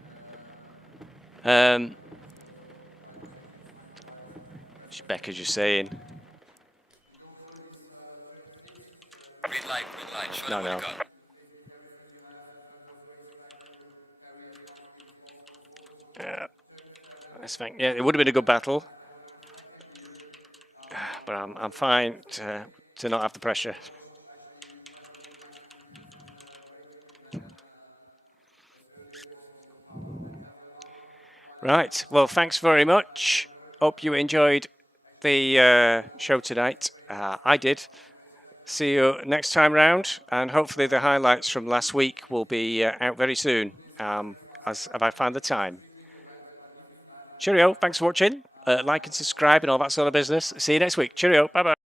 Becca's just saying. Green light, show No, them what no. you got. Yeah, it would have been a good battle, but I'm fine to not have the pressure. Right. Well, thanks very much. Hope you enjoyed the show tonight. I did. See you next time round, and hopefully the highlights from last week will be out very soon, as I find the time. Cheerio. Thanks for watching. Like and subscribe and all that sort of business. See you next week. Cheerio. Bye-bye.